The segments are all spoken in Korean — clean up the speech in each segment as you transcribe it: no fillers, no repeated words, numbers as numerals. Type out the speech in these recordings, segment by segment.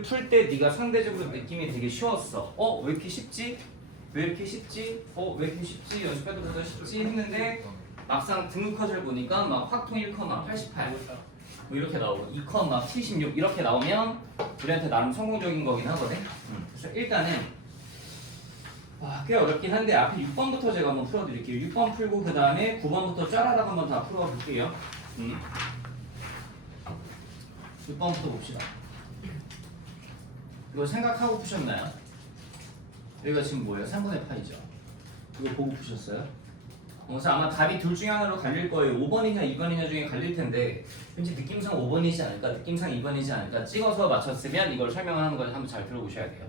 풀 때 네가 상대적으로 느낌이 되게 쉬웠어. 왜 이렇게 쉽지? 왜 이렇게 쉽지? 왜 이렇게 쉽지? 연습해도보다 쉽지 했는데 막상 등급컷을 보니까 막 확통 1컷 막 88 뭐 이렇게 나오고 2컷 막 76 이렇게 나오면 우리한테 나름 성공적인 거긴 하거든. 그래서 일단은 꽤 어렵긴 한데 앞에 6번부터 제가 한번 풀어드릴게요. 6번 풀고 그 다음에 9번부터 짜라락 한번 다 풀어볼게요. 6번부터 봅시다. 이거 생각하고 푸셨나요? 여기가 지금 뭐예요? 3분의 파이죠. 이거 보고 푸셨어요? 그래서 아마 답이 둘 중에 하나로 갈릴 거예요. 5번이냐 2번이냐 중에 갈릴 텐데 왠지 느낌상 5번이지 않을까? 느낌상 2번이지 않을까? 찍어서 맞췄으면 이걸 설명하는 걸 한번 잘 들어보셔야 돼요.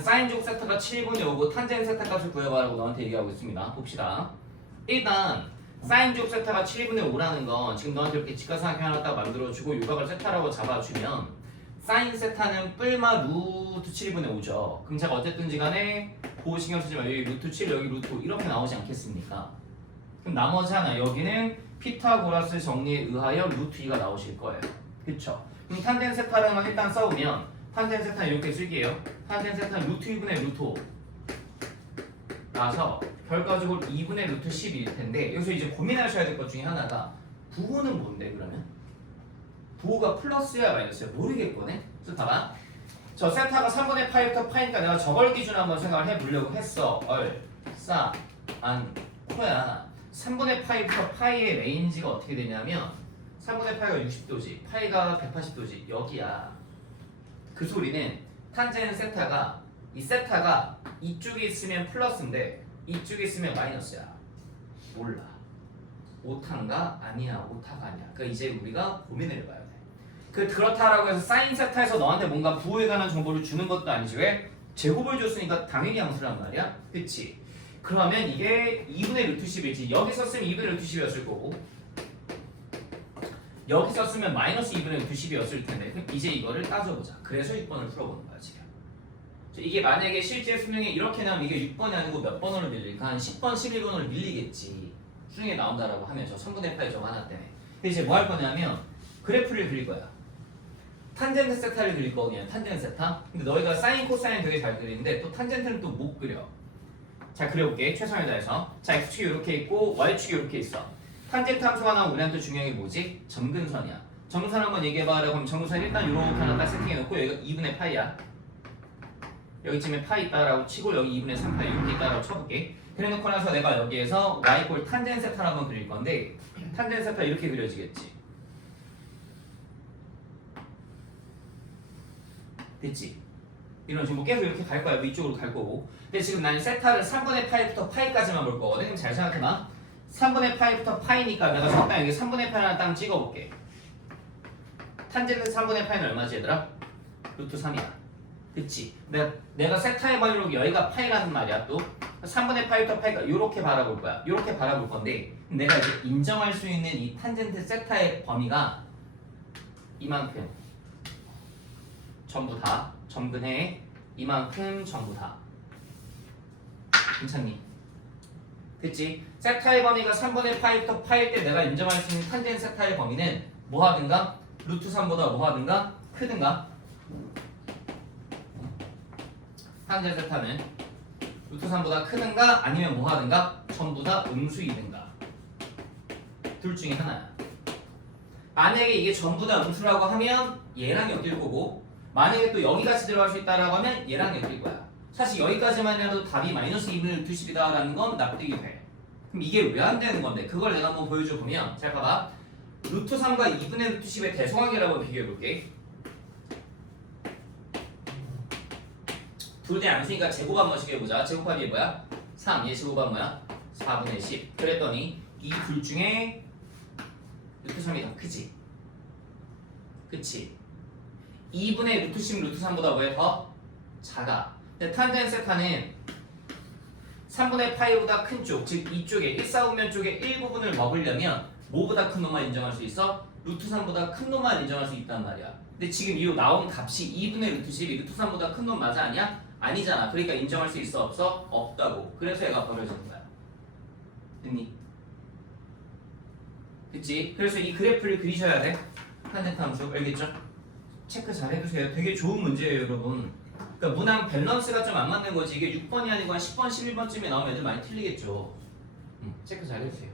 사인족 세타가 7분의 5고 탄젠 세타 값을 구해봐라고 너한테 얘기하고 있습니다. 봅시다. 일단 사인족 세타가 7분의 5라는 건 지금 너한테 이렇게 직각삼각형 하나 딱 만들어주고 요각을 세타라고 잡아주면 사인 세타는 뿔마 루트 7분의 5죠. 그럼 제가 어쨌든지 간에 보호 신경 쓰지 말고 여기 루트 7 여기 루트 5 이렇게 나오지 않겠습니까? 그럼 나머지 하나 여기는 피타고라스 정리에 의하여 루트 2가 나오실 거예요. 그쵸? 그럼 탄젠 세타랑만 일단 써보면 탄젠 세타 이렇게 쓸게요. 탄젠 세타는 루트 2분의 루트 5 나서 결과적으로 2분의 루트 10일 텐데 여기서 이제 고민하셔야 될 것 중에 하나가 부호는 뭔데 그러면? 부호가 플러스야 마이너스야 모르겠거든? 그래서 봐봐. 저 세타가 3분의 파이부터 파이니까 내가 저걸 기준으로 한번 생각을 해보려고 했어. 싸, 안, 코야. 3분의 파이부터 파이의 레인지가 어떻게 되냐면 3분의 파이가 60도지 파이가 180도지 여기야. 그 소리는 탄젠 세타가 이 세타가 이쪽에 있으면 플러스인데 이쪽에 있으면 마이너스야. 몰라. 오타인가? 아니야. 오타가 아니야. 그러니까 이제 우리가 고민을 해봐야 돼. 그렇다라고 해서 사인 세타에서 너한테 뭔가 부호에 관한 정보를 주는 것도 아니지. 왜? 제곱을 줬으니까 당연히 함수란 말이야. 그치? 그러면 이게 2분의 루트 10이지. 여기 썼으면 2분의 루트 10이었을 거고 여기 썼으면 마이너스 2분의 루트 10이었을 텐데 그럼 이제 이거를 따져보자. 그래서 6번을 풀어보는 거야 지금. 이게 만약에 실제 수능에 이렇게 나오면 이게 6번이 아니고 몇 번으로 밀릴까? 한 10번, 11번으로 밀리겠지. 수능에 나온다라고 하면 저 3분의 파이 저거 하나 때문에. 근데 이제 뭐 할 거냐면 그래프를 그릴 거야. 탄젠트 세타를 그릴 거거든요. 탄젠트 세타. 근데 너희가 사인, 코사인 되게 잘 그리는데 또 탄젠트는 또 못 그려. 자 그려볼게. 최선을 다해서. 자 x축이 이렇게 있고 y축이 이렇게 있어. 탄젠트 함수가 나오면 우리한테 중요한 게 뭐지? 점근선이야. 점근선 한번 얘기해봐라. 그럼 점근선 일단 이렇게 하나 딱 세팅해놓고 여기가 2분의 파이야. 여기쯤에 파이 있다라고 치고 여기 2분의 3파이 이렇게 있다라고 쳐볼게. 그래놓고 나서 내가 여기에서 y 꼴 탄젠 세타를 한번 그릴 건데 탄젠 세타 이렇게 그려지겠지. 됐지? 이런 식으로 뭐 계속 이렇게 갈 거야. 이쪽으로 갈 거고. 근데 지금 난 세타를 3분의 파이부터 파이까지만 볼 거거든. 그럼 잘 생각해봐. 3분의 파이부터 파이니까 내가 적당 여기 3분의 파이 하나 땅 찍어볼게. 탄젠트 3분의 파이는 얼마지 얘들아? 루트 3이야. 그치? 내가 세타의 범위로 여기가 파이라는 말이야 또. 3분의 파이부터 파이가 이렇게 바라볼 거야. 이렇게 바라볼 건데 내가 이제 인정할 수 있는 이 탄젠트 세타의 범위가 이만큼 전부 다 점근해. 이만큼 전부 다. 괜찮니? 그치? 세타의 범위가 3분의 파이부터 파일 때 내가 인정할 수 있는 탄젠트 세타의 범위는 뭐 하든가? 루트 3보다 뭐 하든가? 크든가? 탄젠트 세타는 루트 3보다 크든가 아니면 뭐 하든가? 전부 다 음수이든가. 둘 중에 하나야. 만약에 이게 전부 다 음수라고 하면 얘랑 엮일 거고 만약에 또 여기까지 들어갈 수 있다라고 하면 얘랑 엮일 거야. 사실 여기까지만 해도 답이 마이너스 2분의 루트 10이다라는 건 납득이 돼. 그럼 이게 왜 안 되는 건데? 그걸 내가 한번 보여줘 보면 잘 봐봐. 루트 3과 2분의 루트 10의 대성하기라고 비교해 볼게. 둘 다 양수니까 제곱 한 번씩 해보자. 제곱하기 뭐야? 3. 얘 제곱하면 뭐야? 4분의 10. 그랬더니 이 둘 중에 루트 3이 더 크지? 그치? 2분의 루트 10 루트 3보다 뭐야? 더 작아. 근데 탄젠트 세타는 3분의 파이보다 큰 쪽, 즉 이쪽에 1사분면 쪽에 일부분을 먹으려면 뭐보다 큰 놈만 인정할 수 있어? 루트 3보다 큰 놈만 인정할 수 있단 말이야. 근데 지금 이 나온 값이 2분의 루트 10이 루트 3보다 큰 놈 맞아 아니야? 아니잖아. 그러니까 인정할 수 있어 없어? 없다고. 그래서 얘가 버려지는 거야. 됐니? 그치? 그래서 이 그래프를 그리셔야 돼. 탄젠트 함수 알겠죠? 체크 잘 해두세요. 되게 좋은 문제예요, 여러분. 그러니까 문항 밸런스가 좀 안 맞는 거지. 이게 6번이 아니고 한 10번, 11번쯤에 나오면 애들 많이 틀리겠죠. 체크 잘 해주세요.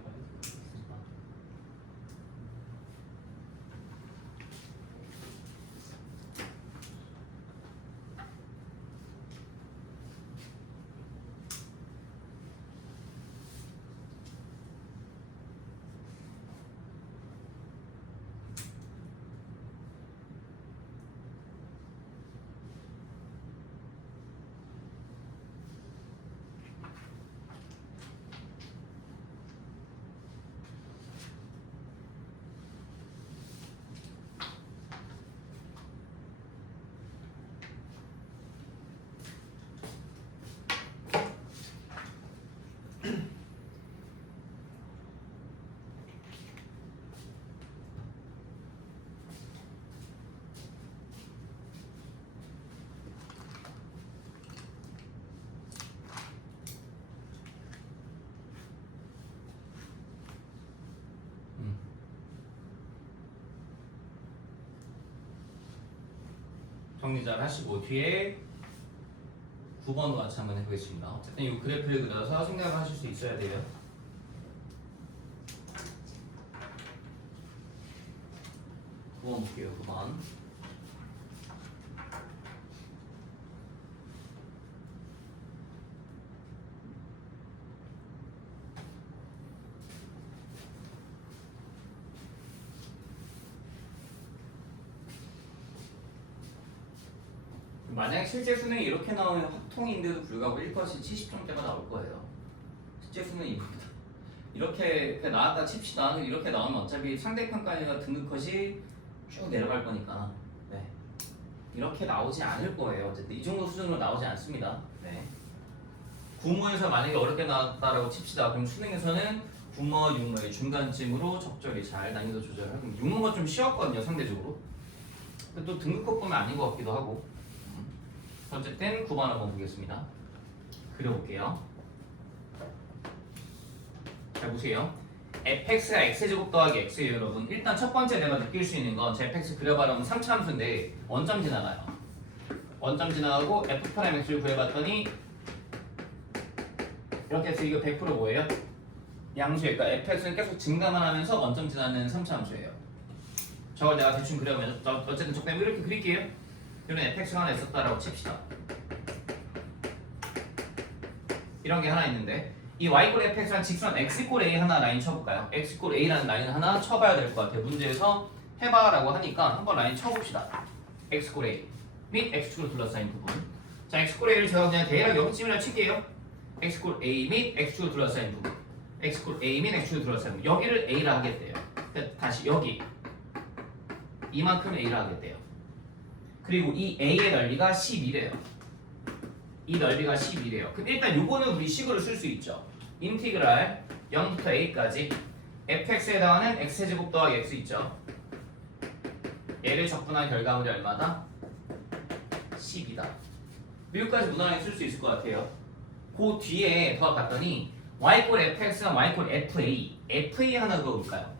정리 잘 하시고 뒤에 9번도 같이 한번 해보겠습니다. 어쨌든 이 그래프를 그려서 생각을 하실 수 있어야 돼요. 9번 볼게요. 9번. 만약 실제 수능이 이렇게 나오면 확통인데도 불구하고 1컷이 70점대가 나올 거예요. 실제 수능이 이겁니다. 이렇게 나왔다 칩시다. 이렇게 나오면 어차피 상대평가니까 등급컷이 쭉 내려갈 거니까 네. 이렇게 나오지 않을 거예요. 어쨌든 이 정도 수준으로 나오지 않습니다. 네. 구모에서 만약에 어렵게 나왔다라고 칩시다. 그럼 수능에서는 9모, 6모의 중간쯤으로 적절히 잘 난이도 조절을 하고 6모가 좀 쉬웠거든요. 상대적으로. 또 등급컷 보면 아닌 것 같기도 하고 어쨌든 9번 한번 보겠습니다. 그려볼게요. 잘 보세요. fx가 x제곱 더하기 x예요, 여러분. 일단 첫 번째 내가 느낄 수 있는 건 제 fx 그려봐라면 3차 함수인데 원점 지나가요. 원점 지나가고 f'(x를 구해봤더니 이렇게 해서 이거 100% 뭐예요? 양수예요. 그러니까 fx는 계속 증가만 하면서 원점 지나는 3차 함수예요. 저걸 내가 대충 그려면 어쨌든 적당히 이렇게 그릴게요. 이런 fx가 하나 있었다라고 칩시다. 이런 게 하나 있는데 이 y 꼴 fx랑 직선 x 꼴 a 하나 라인 쳐볼까요? x 꼴 a라는 라인 하나 쳐봐야 될 것 같아요. 문제에서 해봐라고 하니까 한번 라인 쳐봅시다. x 꼴 a 및 x축을 둘러싸인 부분. 자, x 꼴 a를 제가 그냥 대략 여기쯤이라 칠게요. x 꼴 a 및 x축을 둘러싸인 부분. x 꼴 a 및 x축을 둘러싸인 부분. 여기를 a라 하겠대요. 다시 여기 이만큼 a라 하겠대요. 그리고 이 a의 넓이가 10이래요. 이 넓이가 10이래요. 그럼 일단 요거는 우리 식으로 쓸 수 있죠. 인티그랄 0부터 a까지 fx에 해당하는 x제곱 더하기 x 있죠. 얘를 적분한 결과물이 얼마다? 10이다. 여기까지 무난하게 쓸 수 있을 것 같아요. 그 뒤에 더 봤더니 y꼴 fx랑 y꼴 fa 하나 그어볼까요?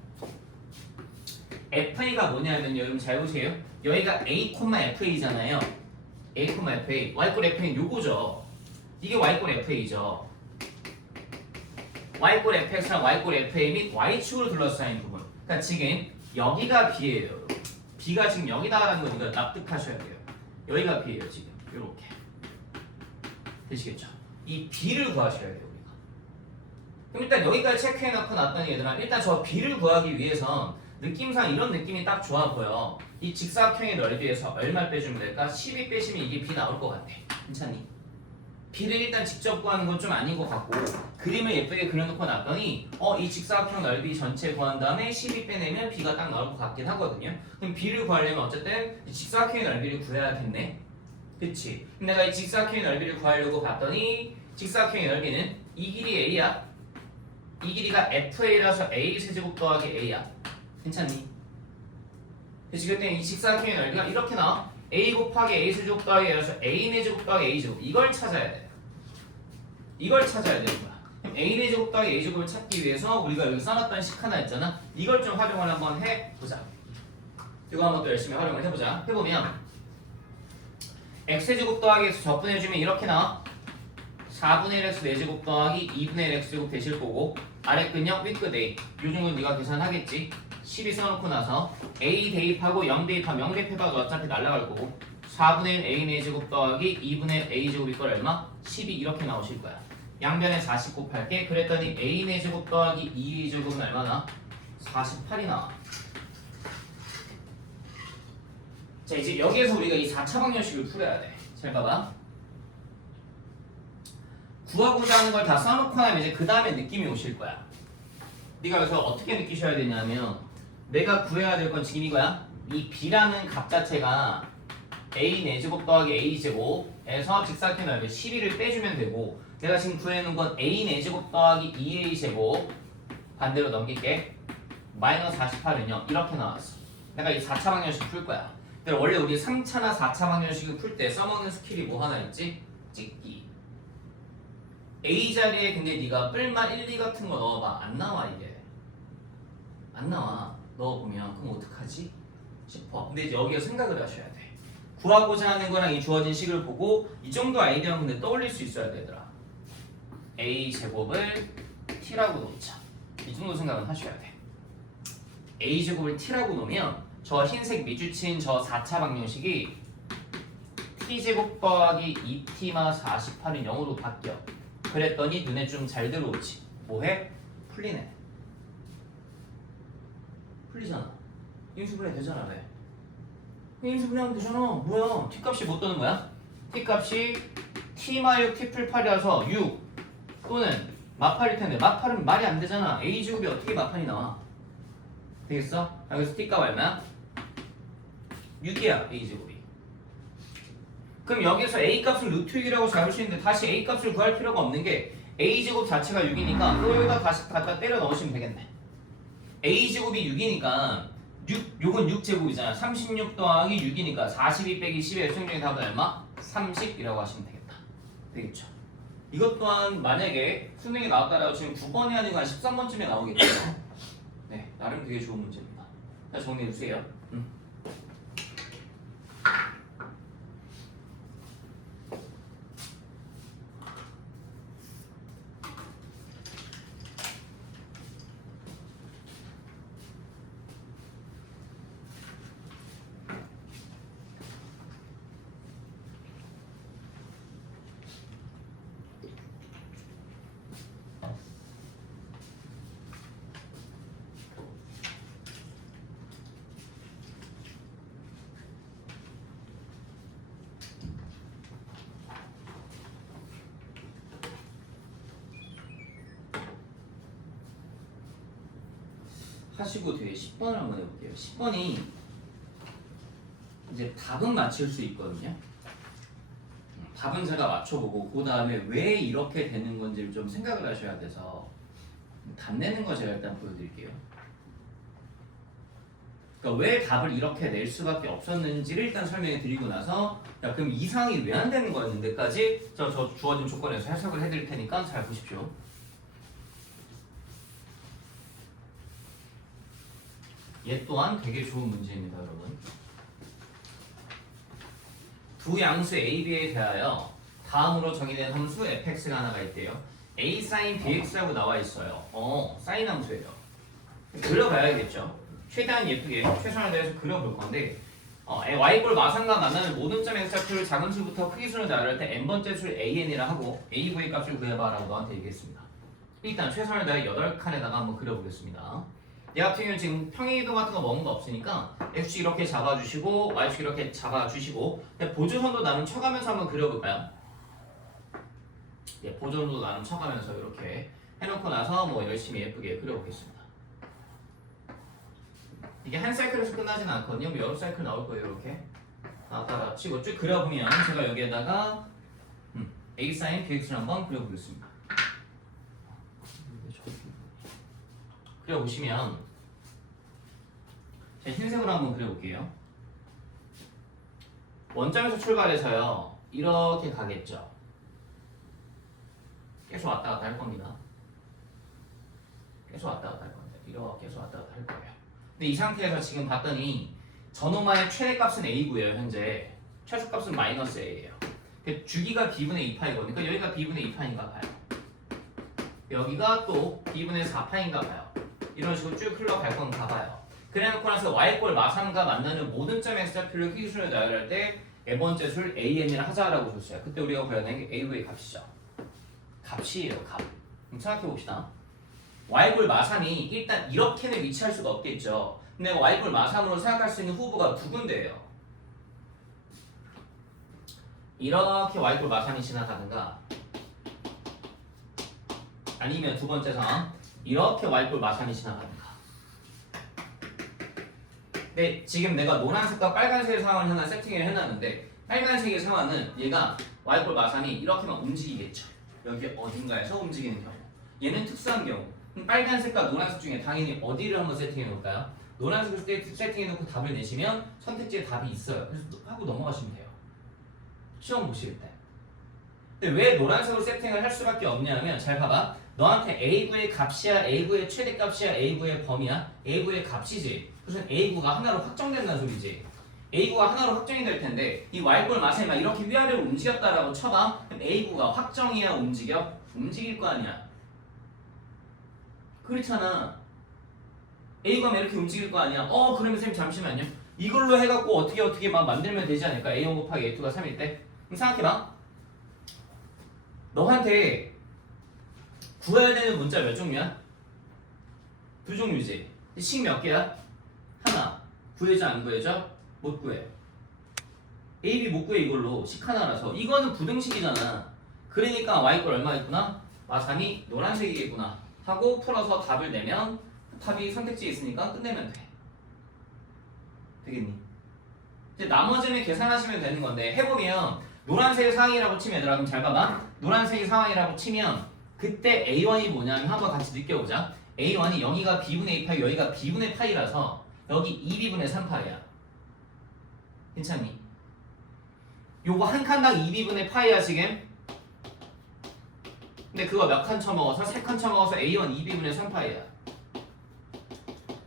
fa가 뭐냐면요, 여러분 잘 보세요. 여기가 a, fa잖아요. a, fa, y꼴 fa는 요거죠. 이게 y꼴 fa죠. y꼴 fx랑 y꼴 fa 및 y축으로 둘러싸인 부분. 그러니까 지금 여기가 b예요. b가 지금 여기다라는 거 이거 납득하셔야 돼요. 여기가 b예요, 지금. 요렇게. 되시겠죠? 이 b를 구하셔야 돼요, 우리가. 그럼 일단 여기까지 체크해놓고 놨더니 얘들아, 일단 저 b를 구하기 위해선 느낌상 이런 느낌이 딱 좋아 보여. 이 직사각형의 넓이에서 얼마 빼주면 될까? 12 빼시면 이게 b 나올 것 같아. 괜찮니? b를 일단 직접 구하는 건 좀 아닌 것 같고 그림을 예쁘게 그려놓고 놨더니 이 직사각형 넓이 전체 구한 다음에 12 빼내면 b가 딱 나올 것 같긴 하거든요. 그럼 b를 구하려면 어쨌든 이 직사각형의 넓이를 구해야겠네. 그치? 근데 내가 이 직사각형의 넓이를 구하려고 봤더니 직사각형의 넓이는 이 길이 a야. 이 길이가 fa라서 a 세제곱 더하기 a야. 괜찮니? 그치? 그때 이 직사각형의 넓이가 이렇게 나와. a 곱하기 a 세제곱 더하기 a라서 a 제곱 더하기 a 제곱. 이걸 찾아야 돼. 이걸 찾아야 되는 거야. 그럼 a 제곱 더하기 a 제곱을 찾기 위해서 우리가 여기 써놨던 식 하나 있잖아. 이걸 좀 활용을 한번 해보자. 이거 한번 또 열심히 활용을 해보자. 해보면 x제곱 더하기 x 적분해주면 이렇게 나와. 4분의 1 x 4제곱 더하기 2분의 1 x제곱 되실 거고 아래 근역 윗끝 a 요 정도는 네가 계산하겠지. 12 써놓고 나서 a 대입하고 0 대입하면 0 대입해봐도 어차피 날라갈 거고 4분의 1 a 4제곱 더하기 2분의 1 a 제곱이 걸 얼마? 12 이렇게 나오실 거야. 양변에 40 곱할게. 그랬더니 a 4제곱 더하기 2 제곱은 얼마나? 48이 나와. 자 이제 여기에서 우리가 이 4차 방정식을 풀어야 돼. 잘 봐봐. 구하고자 하는 걸 다 써놓고 나면 이제 그 다음에 느낌이 오실 거야. 네가 여기서 어떻게 느끼셔야 되냐면 내가 구해야 될 건 지금 이거야. 이 b라는 값 자체가 a 4제곱 더하기 a 제곱에서 직사각형 넓이 12를 빼주면 되고 내가 지금 구해놓은 건 a 4제곱 더하기 2a 제곱 반대로 넘길게. 마이너스 48은요 이렇게 나왔어. 내가 이 4차 방정식 풀 거야. 근데 원래 우리 3차나 4차 방정식을 풀 때 써먹는 스킬이 뭐 하나 있지? 찍기. A 자리에 근데 네가 뿔마 1, 2 같은 거 넣어봐. 안 나와 이게. 안 나와. 넣어보면 그럼 어떡하지? 싶어. 근데 이제 여기서 생각을 하셔야 돼. 구하고자 하는 거랑 이 주어진 식을 보고 이 정도 아이디어는 근데 떠올릴 수 있어야 되더라. A 제곱을 T라고 놓자. 이 정도 생각은 하셔야 돼. A 제곱을 T라고 놓으면 저 흰색 미주친 저 4차 방정식이 T제곱 더하기 2T마 48은 0으로 바뀌어. 그랬더니 눈에 좀 잘 들어오지. 뭐해? 풀리네. 풀리잖아. 인수분해 되잖아. 왜? 인수분해하면 되잖아. 뭐야? T값이 못 떠는 거야? T값이 T마 6 T 풀 8이라서 6 또는 마팔일 텐데 마팔은 말이 안 되잖아. A제곱이 어떻게 마팔이 나와? 되겠어? 여기서 T값 얼마야? 6이야 A제곱이. 그럼 여기서 A값을 루트 6이라고 잡을 수 있는데 다시 A값을 구할 필요가 없는 게 A제곱 자체가 6이니까 또 여기다 다시 갖다 때려 넣으시면 되겠네. A제곱이 6이니까 6은 6제곱이잖아. 36 더하기 6이니까 42 빼기 10의 최종적인 답은 얼마? 30이라고 하시면 되겠다. 되겠죠? 이것 또한 만약에 수능에 나왔다라고 지금 9번이 아니고 한 13번쯤에 나오겠죠. 네, 나름 되게 좋은 문제입니다. 자, 정리해주세요. 하시고 뒤에 10번을 한번 해볼게요. 10번이 이제 답은 맞출 수 있거든요. 답은 제가 맞춰보고 그 다음에 왜 이렇게 되는 건지를 좀 생각을 하셔야 돼서 답 내는 거 제가 일단 보여드릴게요. 그러니까 왜 답을 이렇게 낼 수밖에 없었는지를 일단 설명해 드리고 나서 야, 그럼 이상이 왜 안 되는 거였는데까지 저 주어진 조건에서 해석을 해드릴 테니까 잘 보십시오. 얘 또한 되게 좋은 문제입니다, 여러분. 두 양수 a, b에 대하여 다음으로 정의된 함수 fx가 하나가 있대요. a sin bx라고 나와 있어요. 사인 함수예요. 그려봐야겠죠. 최대한 예쁘게 최선을 다해서 그려볼 건데 y꼴 마상과 만나는 모든 점 x좌표를 작은 수부터 크기 수로 나열할 때 n번째 수를 an이라 하고 av의 값을 구해봐라고 너한테 얘기했습니다. 일단 최선을 다해 8칸에다가 한번 그려보겠습니다. 얘 같은 경우는 지금 평행이동 같은 거 먹은 거 없으니까 x축 이렇게 잡아주시고 y축 이렇게 잡아주시고 보조선도 나름 쳐가면서 한번 그려볼까요? 예, 보조선도 나름 쳐가면서 이렇게 해놓고 나서 뭐 열심히 예쁘게 그려보겠습니다. 이게 한 사이클에서 끝나진 않거든요. 여러 사이클 나올 거예요. 이렇게 나왔다가 치고 쭉 그려보면 제가 여기에다가 a sin bx를 한번 그려보겠습니다. 그려보시면 제가 흰색으로 한번 그려볼게요. 원점에서 출발해서요 이렇게 가겠죠. 계속 왔다 갔다 할 겁니다. 계속 왔다 갔다 할 겁니다. 이렇게 계속 왔다 갔다 할 거예요. 근데 이 상태에서 지금 봤더니 전호만의 최대값은 a고요. 현재 최소값은 마이너스 a예요. 주기가 b분의 2파이거든요. 그러니까 여기가 b분의 2파인가 봐요. 여기가 또 b분의 4파인가 봐요. 이런 식으로 쭉 흘러갈 건가 봐요. 그래놓고 나서 y꼴 마삼과 만나는 모든 점 x좌표를 희수를 나열할 때 n번째 술 an이라 하자라고 줬어요. 그때 우리가 구해낸 게 a의 값이죠. 값이에요. 값. 그럼 생각해봅시다. y꼴 마삼이 일단 이렇게는 위치할 수가 없겠죠. 근데 y꼴 마삼으로 생각할 수 있는 후보가 두 군데예요. 이렇게 y꼴 마삼이 지나가든가 아니면 두 번째 상황 이렇게 y꼴 마삼이 지나가든가. 근데 지금 내가 노란색과 빨간색의 상황을 하나 세팅을 해놨는데 빨간색의 상황은 얘가 y꼴 마삼이 이렇게만 움직이겠죠. 여기 어딘가에서 움직이는 경우. 얘는 특수한 경우. 그럼 빨간색과 노란색 중에 당연히 어디를 한번 세팅해 놓을까요? 노란색을 세팅해 놓고 답을 내시면 선택지에 답이 있어요. 그래서 하고 넘어가시면 돼요. 시험 보실 때. 근데 왜 노란색으로 세팅을 할 수밖에 없냐면 잘 봐봐. 너한테 A9의 값이야, A9의 최대값이야, A9의 범위야, A9의 값이지. 그래서 A9가 하나로 확정된다는 소리지. A9가 하나로 확정이 될 텐데 이 Y꼴 마셈이 막 이렇게 위아래로 움직였다라고 쳐봐. 그럼 A9가 확정이야, 움직여? 움직일 거 아니야. 그렇잖아. A가 이렇게 움직일 거 아니야. 그러면 선생님 잠시만요. 이걸로 해갖고 어떻게 막 만들면 되지 않을까? A1 곱하기 A2가 3일 때. 그럼 생각해봐. 너한테 구해야 되는 문자 몇 종류야? 두 종류지. 식 몇 개야? 하나. 구해줘 안 구해줘? 못 구해. A, B 못 구해 이걸로. 식 하나라서. 이거는 부등식이잖아. 그러니까 Y꼴 얼마 있구나? 마삼이 노란색이겠구나. 하고 풀어서 답을 내면 답이 선택지에 있으니까 끝내면 돼. 되겠니? 이제 나머지는 계산하시면 되는 건데 해보면 노란색이 상황이라고 치면 얘들아 그럼 잘 봐봐. 노란색이 상황이라고 치면 그때 A1이 뭐냐면 한번 같이 느껴보자. A1이 여기가 B분의 2파이 여기가 B분의 파이라서 여기 2B분의 3파이야. 괜찮니? 요거 한 칸당 2B분의 파이야 지금. 근데 그거 몇 칸 쳐먹어서? 3칸 쳐먹어서 A1 2B분의 3파이야.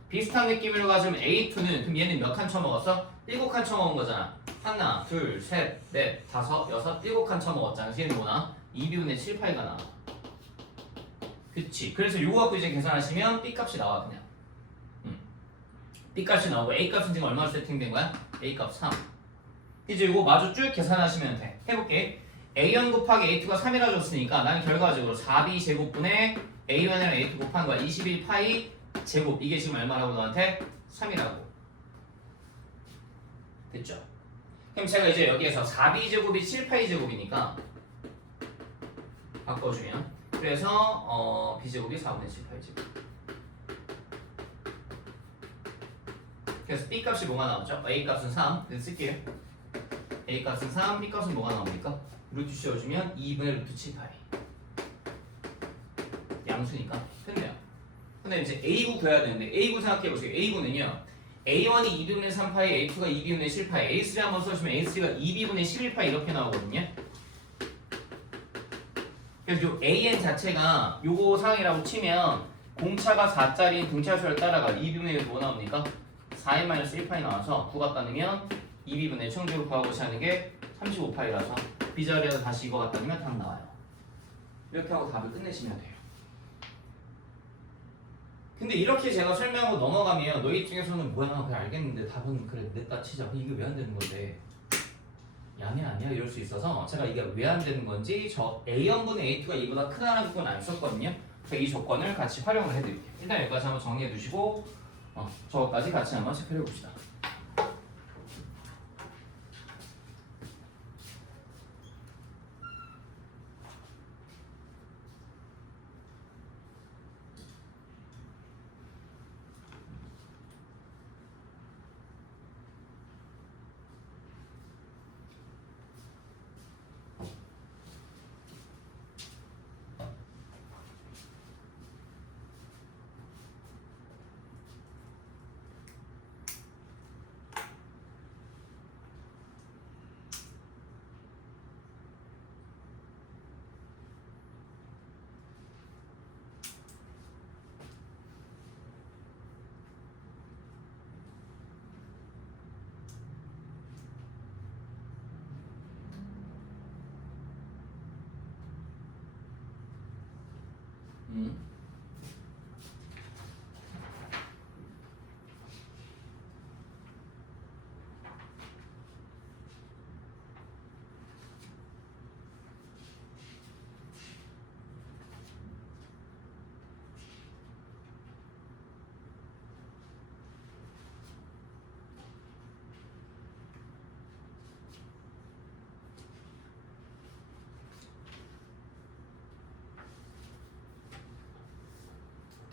비슷한 느낌으로 가지면 A2는 그럼 얘는 몇 칸 쳐먹었어? 7칸 쳐먹은 거잖아. 하나, 둘, 셋, 넷, 다섯, 여섯, 7칸 쳐먹었잖아. 그래서 얘는 뭐나? 2B분의 7파이가 나와. 그치. 그래서 요거 갖고 이제 계산하시면 B값이 나와 그냥. B값이 나오고 A값은 지금 얼마로 세팅된 거야? A값 3. 이제 요거 마저 쭉 계산하시면 돼. 해볼게. A1 곱하기 A2가 3이라 줬으니까 나는 결과적으로 4B 제곱분의 A1이랑 A2 곱한 거야. 21파이 제곱. 이게 지금 얼마라고 너한테? 3이라고. 됐죠? 그럼 제가 이제 여기에서 4B 제곱이 7파이 제곱이니까 바꿔주면 그래서 B 제곱이 4분의 7파이 제곱. 그래서 B 값이 뭐가 나오죠? A 값은 3. 그래서 쓸게요. A 값은 3, B 값은 뭐가 나옵니까? 루트 씌워주면 2분의 루트 7파이. 양수니까 됐네요. 근데 이제 A9 구해야 되는데 A9 생각해보세요. A9는요 A1이 2분의 3파이, A2가 2분의 7파이, A3 한번 써주면 A3가 2분의 11파이 이렇게 나오거든요. 그래서 요 AN 자체가 요거 상황이라고 치면 공차가 4짜리인 등차수를 따라가 2분의 1 뭐 나옵니까? 4n-1파이 나와서 9가 따르면 2b분의 청주로 구하고자 하는 게 35파이라서 B자리에서 다시 이거 갖다 넣으면 답 나와요. 이렇게 하고 답을 끝내시면 돼요. 근데 이렇게 제가 설명하고 넘어가면 너희 중에서는 뭐야 그래 알겠는데 답은 그래 냈다 치자 이게 왜 안 되는 건데 아니야 이럴 수 있어서 제가 이게 왜 안 되는 건지 저 A1분의 A2가 이보다 크다는 조건을 안 썼거든요. 그래서 이 조건을 같이 활용을 해드릴게요. 일단 여기까지 한번 정리해 두시고 저거까지 같이 한번 체크해 봅시다.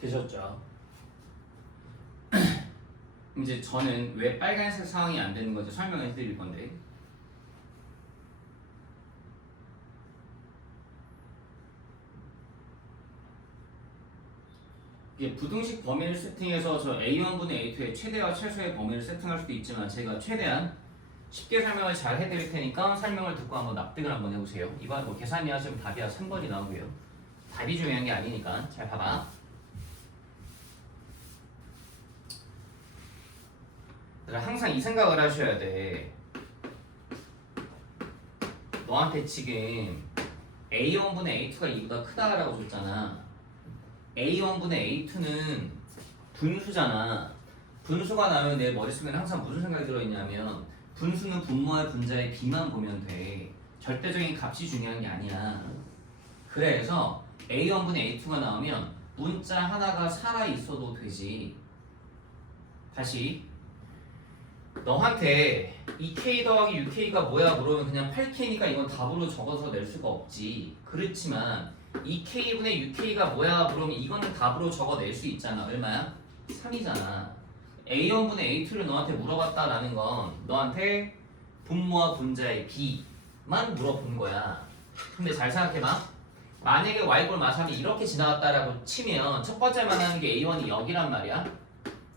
되셨죠? 이제 저는 왜 빨간색 상황이 안 되는 건지 설명을 해드릴 건데, 이게 부등식 범위를 세팅해서 저 A1분의 A2의 최대와 최소의 범위를 세팅할 수도 있지만 제가 최대한 쉽게 설명을 잘 해드릴 테니까 설명을 듣고 한번 납득을 한번 해보세요. 이번 뭐 계산이 하시면 답이 3번이 나오고요. 답이 중요한 게 아니니까 잘 봐봐. 항상 이 생각을 하셔야 돼. 너한테 지금 A1분의 A2가 2보다 크다라고 줬잖아. A1분의 A2는 분수잖아. 분수가 나면 내 머릿속에는 항상 무슨 생각이 들어있냐면 분수는 분모와 분자의 B만 보면 돼. 절대적인 값이 중요한 게 아니야. 그래서 A1분의 A2가 나오면 문자 하나가 살아있어도 되지. 다시 너한테 2K 더하기 6K가 뭐야 물으면 그냥 8K니까 이건 답으로 적어서 낼 수가 없지. 그렇지만 2K분의 6K가 뭐야 물으면 이거는 답으로 적어낼 수 있잖아. 얼마야? 3이잖아. A1분의 A2를 너한테 물어봤다라는 건 너한테 분모와 분자의 B만 물어본 거야. 근데 잘 생각해봐. 만약에 Y골 마삼이 이렇게 지나갔다라고 치면 첫 번째 만나는 게 A1이 여기란 말이야.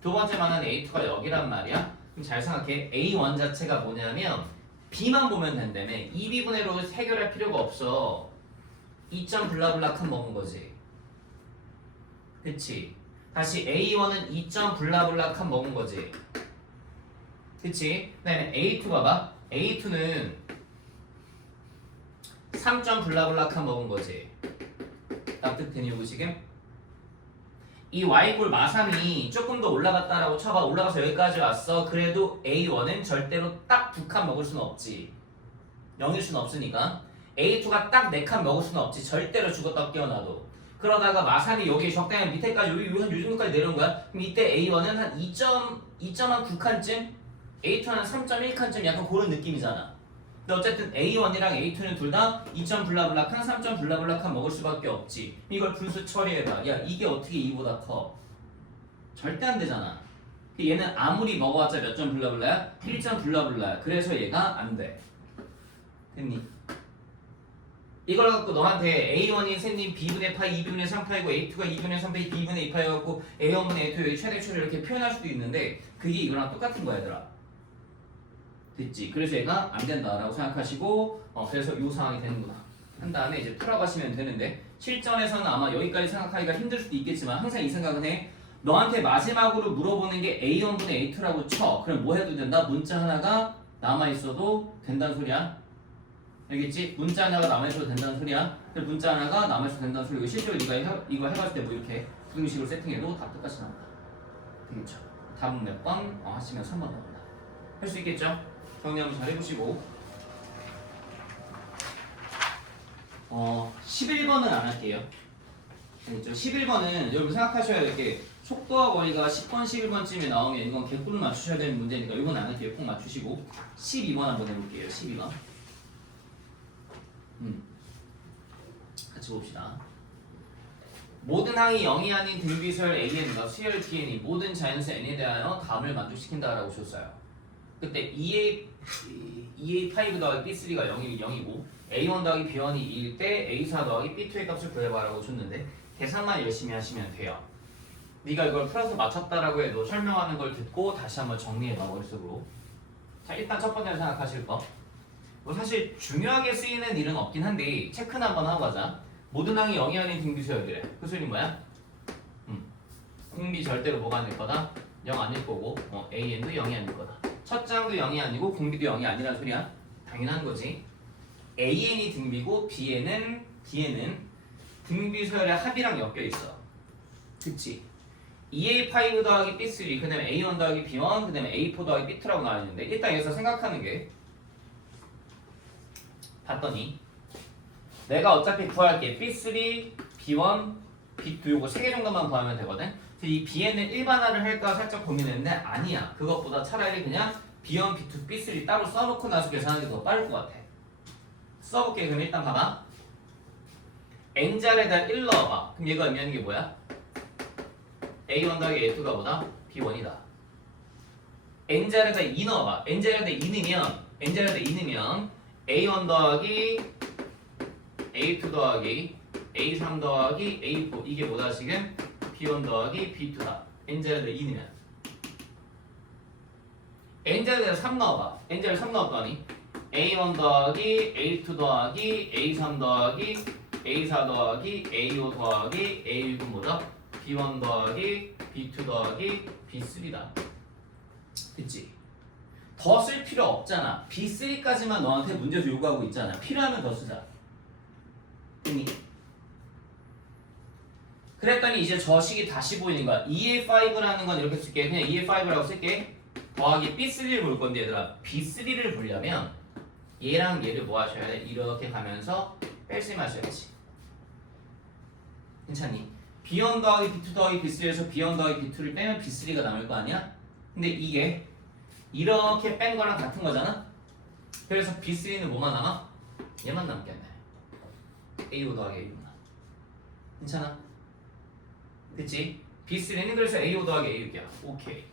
두 번째 만나는 A2가 여기란 말이야. 그럼 잘 생각해. A1 자체가 뭐냐면 B만 보면 된다며. 2B분의로 해결할 필요가 없어. 2점 블라블라 칸 먹은 거지. 그치? 다시 A1은 2점 블라블라 칸 먹은 거지. 그치? 그 다음에 A2 봐봐. A2는 3점 블라블라 칸 먹은 거지. 납득되니 요거 지금? 이 Y골 마삼이 조금 더 올라갔다라고 쳐봐. 올라가서 여기까지 왔어. 그래도 A1은 절대로 딱 2칸 먹을 수는 없지. 0일 수는 없으니까. A2가 딱 4칸 먹을 수는 없지. 절대로 죽었다 깨어나도. 그러다가 마삼이 여기 적당히 밑에까지 한 요정도까지 내려온 거야. 그럼 이때 A1은 한 2.9칸쯤? A2는 한 3.1칸쯤 약간 그런 느낌이잖아. 근데 어쨌든 A1이랑 A2는 둘 다 2점 블라블라 칸, 3점 블라블라 칸 먹을 수밖에 없지. 이걸 분수 처리해봐. 야 이게 어떻게 2보다 커? 절대 안 되잖아. 얘는 아무리 먹어봤자 몇 점 블라블라야? 1점 블라블라야. 그래서 얘가 안 돼. 됐니? 이걸 갖고 너한테 A1이 셋님 B분의 파이 2분의 3파이고 A2가 2분의 3파이 B분의 2파이 갖고 A1분의 A2 최대 추를 이렇게 표현할 수도 있는데 그게 이거랑 똑같은 거야 얘들아. 됐지? 그래서 얘가 안 된다라고 생각하시고 그래서 이 상황이 되는구나 한 다음에 이제 풀어가시면 되는데 실전에서는 아마 여기까지 생각하기가 힘들 수도 있겠지만 항상 이 생각은 해. 너한테 마지막으로 물어보는 게 A1분의 A2라고 쳐. 그럼 뭐 해도 된다? 문자 하나가 남아있어도 된다는 소리야. 알겠지? 문자 하나가 남아있어도 된다는 소리야. 그럼 문자 하나가 남아있어도 된다는 소리고 실제로 네가 이거 해봤을 때 뭐 이렇게 부등식으로 세팅해도 답 똑같이 나온다. 되겠죠? 답은 몇 번? 하시면 3번 나온다. 할 수 있겠죠? 정리 한번 잘 해보시고 11번은 안 할게요. 알겠죠? 11번은 여러분 생각하셔야 될 게 속도와 거리가 10번, 11번쯤에 나오면 이건 개꿀을 맞추셔야 되는 문제니까 이건 안 할게요. 꼭 맞추시고 12번 한번 해볼게요. 12번 같이 봅시다. 모든 항이 0이 아닌 등비설 AN과 수열 DN이 모든 자연수 N에 대하여 답을 만족시킨다라고 줬어요. 그때 2A5 더하기 B3가 0이고 A1 더하기 B1이 2일 때 A4 더하기 B2의 값을 구해봐라고 줬는데 계산만 열심히 하시면 돼요. 네가 이걸 풀어서 맞췄다라고 해도 설명하는 걸 듣고 다시 한번 정리해봐 머릿속으로. 자 일단 첫 번째로 생각하실 거 뭐 사실 중요하게 쓰이는 일은 없긴 한데 체크는 한번 하고 가자. 모든 항이 0이 아닌 등비수열들에 그 소리 뭐야? 공비 절대로 뭐가 아닐 거다? 0 아닐 거고 AN도 0이 아닐 거다. 첫 장도 0이 아니고 공비도 0이 아니라는 소리야. 당연한 거지. AN이 등비고 B에는 등비 서열의 합이랑 엮여 있어. 그치? 2A5 더하기 B3, 그 다음에 A1 더하기 B1, 그 다음에 A4 더하기 B2라고 나와 있는데 일단 여기서 생각하는 게 봤더니 내가 어차피 구할게 B3, B1, B2 요거 3개 정도만 구하면 되거든. 이 B에는 일반화를 할까 살짝 고민했는데 아니야. 그것보다 차라리 그냥 B1, B2, B3 따로 써놓고 나서 계산하는 게 더 빠를 것 같아. 써볼게. 그럼 일단 봐봐. n자리에다 1 넣어봐. 그럼 얘가 의미하는 게 뭐야? A1 더하기 A2가 보다 B1이다. n자리에다 2 넣어봐. n자리에다 2 넣으면 A1 더하기 A2 더하기 A3 더하기 A4 이게 뭐다 지금? B1 더하기 B2다. n자리에다 2 넣으면 n자리에다 3 넣어봐. n자리에 3 넣었더니 A1 더하기 A2 더하기 A3 더하기 A4 더하기 A5 더하기 A6은 뭐다? B1 더하기 B2 더하기 B3다. 그치? 더 쓸 필요 없잖아. B3까지만 너한테 문제에서 요구하고 있잖아. 필요하면 더 쓰자. 됐니? 그랬더니 이제 저 식이 다시 보이는 거야. 2A5라는 건 이렇게 쓸게. 그냥 2A5라고 쓸게. 더하기 B3를 볼 건데 얘들아. B3를 보려면 얘랑 얘를 뭐 하셔야 돼? 이렇게 가면서 뺄셈하셔야지. 괜찮니? B1 더하기 B2 더하기 B3에서 B1 더하기 B2를 빼면 B3가 남을 거 아니야? 근데 이게 이렇게 뺀 거랑 같은 거잖아? 그래서 B3는 뭐만 남아? 얘만 남겠네. A5 더하기 A6만. 괜찮아? 그치? B3는 그래서 A5 더하기 A6이야. 오케이.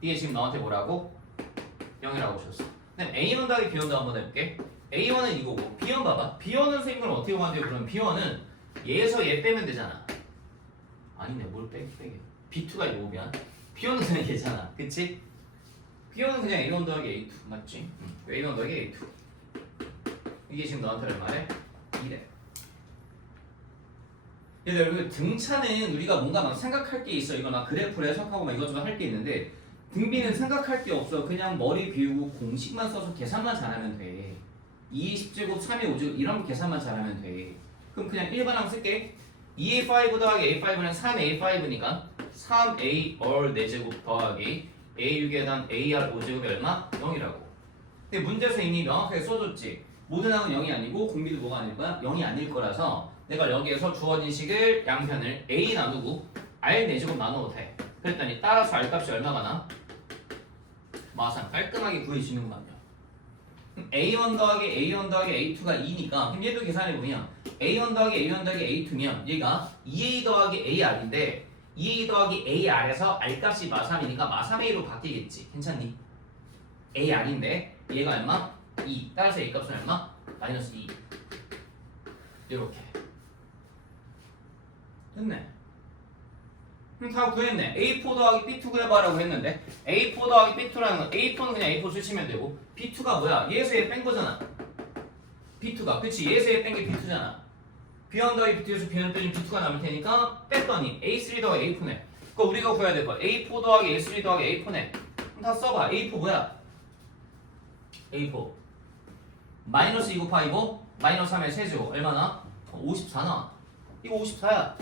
이게 지금 너한테 뭐라고? 0이라고 줬어. 그럼 A1 더하기 B1도 한번 해볼게. A1은 이거고 B1 봐봐. B1은 선생님은 어떻게 구한대요? 그럼 B1은 얘에서 얘 빼면 되잖아. 아니네. 뭘 빼게. B2가 이거 미안. B1은 그냥 얘잖아. 그치? B1은 그냥 A1 더하기 A2 맞지? A1 더하기 A2 이게 지금 너한테 얼마래? 2래. 얘들 등차는 우리가 뭔가 막 생각할 게 있어. 이거 막 그래프를 해석하고 막 이것저것 할 게 있는데 등비는 생각할 게 없어. 그냥 머리 비우고 공식만 써서 계산만 잘하면 돼. 2의 10제곱, 3의 5제곱 이런 거 계산만 잘하면 돼. 그럼 그냥 일반항 쓸게. 2A5 더하기 A5는 3A5니까 3A 얼 4제곱 더하기 A6에 대한 AR 5제곱이 얼마? 0이라고. 근데 문제에서 이미 명확하게 써줬지. 모든 항은 0이 아니고 공비도 뭐가 아닐 거야? 0이 아닐 거라서 내가 여기에서 주어진 식을 양편을 A 나누고 R 4제곱 나눠도 돼. 그랬더니 따라서 R 값이 얼마가 나? 마상 깔끔하게 구해주는 거 아니야. A1 더하기 A1 더하기 A2가 2니까 그럼 얘도 계산해보면 A1 더하기 A1 더하기 A2면 얘가 2A 더하기 AR인데 2A 더하기 AR에서 R값이 마3이니까 마3A로 바뀌겠지. 괜찮니? AR인데 얘가 얼마? 2. 따라서 A값은 얼마? 마이너스 2. 이렇게 됐네. 그럼 다 구했네. A4 더하기 B2 구해봐라고 했는데 A4 더하기 B2라는 건 A4는 그냥 A4 쓰시면 되고 B2가 뭐야? 얘에서 얘 뺀 거잖아. B2가 그치? 얘에서 얘 뺀 게 B2잖아. B1 더하기 B2에서 B1 빼면 B2가 남을 테니까 뺐더니 A3 더하기 A4네. 그거 우리가 구해야 될 거야. A4 더하기 A3 더하기 A4네. 그럼 다 써봐. A4 뭐야? A4 마이너스 2 곱하기 5 마이너스 3의 세제곱 얼마나? 54 나와. 이거 54야.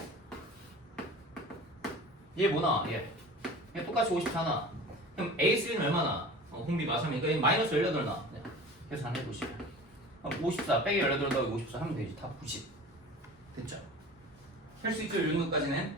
얘 뭐 나와? 얘 똑같이 54 나와. 그럼 A3는 얼마 나와? 공비 마삼이니까 얘 마이너스 18 나와. 네. 계산해보시면 54 빼기 18 더하기 54 하면 되지. 다 90 됐죠? 할 수 있죠? 이 정도까지는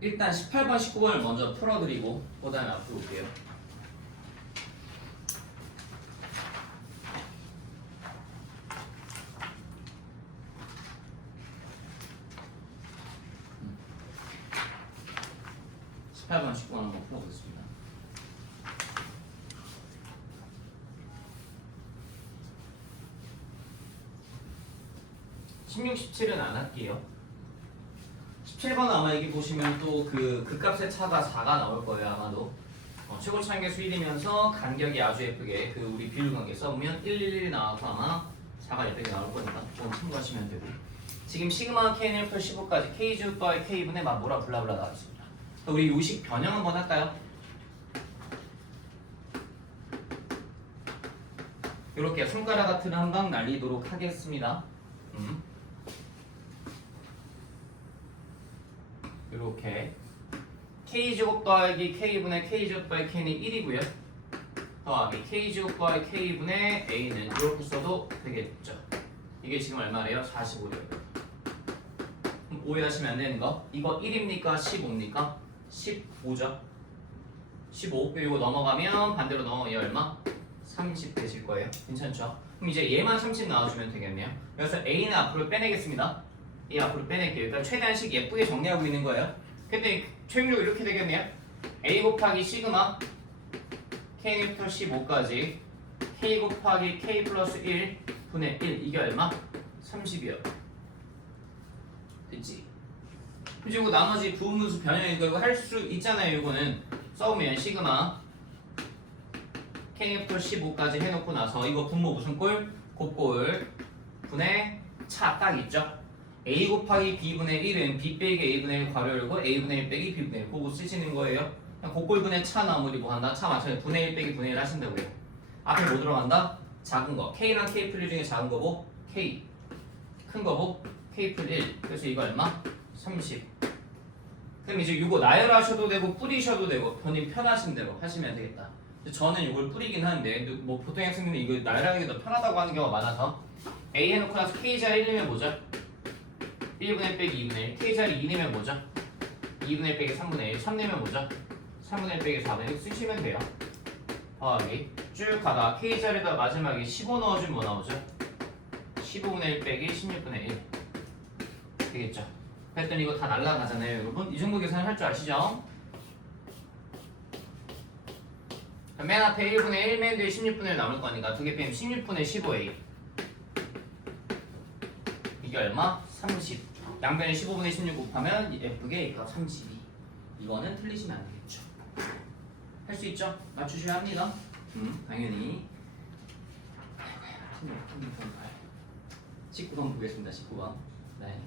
일단 18번, 19번을 먼저 풀어드리고 그 다음에 앞으로 올게요. 음. 18번, 19번 한번 풀어보겠습니다. 16, 17은 안 할게요. 17번은 아마 여기 보시면 또 그 극값의 차가 4가 나올 거예요 아마도. 최고 차항계수 1이면서 간격이 아주 예쁘게 그 우리 비율 관계 써보면 111이 나와서 아마 4가 예쁘게 나올 거니까 그건 참고하시면 되고. 지금 시그마 K는 1 15까지 K제곱 더하기 K분의 막 뭐라 블라블라 나와 있습니다. 우리 요식 변형 한번 할까요? 이렇게 손가락 같은 한 방 날리도록 하겠습니다. 이렇게 K제곱 더하기 K분의 K제곱 더하기 K는 1이고요. 더하기 K제곱 더하기 K분의 A는 이렇게 써도 되겠죠. 이게 지금 얼마래요? 45래요. 오해하시면 안 되는 거. 이거 1입니까? 15입니까? 15죠. 15. 그리고 넘어가면 반대로 넘어가면 얼마? 30 되실 거예요. 괜찮죠? 그럼 이제 얘만 30 나와주면 되겠네요. 그래서 A는 앞으로 빼내겠습니다. A 앞으로 빼낼게요. 그러니까 최대한씩 예쁘게 정리하고 있는 거예요. 근데 최종적으로 이렇게 되겠네요. A 곱하기 시그마 K부터 15까지 K 곱하기 K 플러스 1 분의 1 이게 얼마? 30이요. 됐지? 그리고 나머지 부분수 변형 이거 할 수 있잖아요. 이거는 써보면 시그마 K부터 15까지 해놓고 나서 이거 분모 무슨 꼴? 곱꼴 분의 차 딱 있죠? A 곱하기 B분의 1은 B 빼기 A분의 1 괄호 열고 A분의 1 빼기 B분의 1 그거 쓰시는 거예요. 그냥 곱꼴분의 차 나머지 뭐 한다? 차 맞춰서 분의 1 빼기 분의 1 하신다고요. 앞에 뭐 들어간다? 작은 거. K랑 K 플 중에 작은 거 뭐? K. 큰 거 뭐? K 플 1. 그래서 이거 얼마? 30. 그럼 이제 이거 나열하셔도 되고 뿌리셔도 되고 본인 편하신 대로 하시면 되겠다. 저는 이걸 뿌리긴 하는데 뭐 보통 학생들은 이거 나열하는 게 더 편하다고 하는 경우가 많아서 A 해놓고 나서 K자리 1이면 뭐죠? 1분의 1 빼기 2분의 1 K자리 2내면 뭐죠? 2분의 1 빼기 3분의 1 3내면 뭐죠? 3분의 1 빼기 4분의 1 쓰시면 돼요. 더하기 쭉 가다 K자리에다 마지막에 15 넣어주면 뭐 나오죠? 15분의 1 빼기 16분의 1 되겠죠? 그랬더니 이거 다 날라가잖아요 여러분. 이 정도 계산을 할 줄 아시죠? 맨 앞에 1분의 1, 맨 뒤에 16분의 1 남을 거니까 두 개 빼면 16분의 15A 이게 얼마? 30. 양변에 15분의 16 곱하면 예쁘게 이거 32. 이거는 틀리시면 안 되겠죠. 할 수 있죠? 맞추셔야 합니다. 당연히. 19번 보겠습니다. 19번. 네.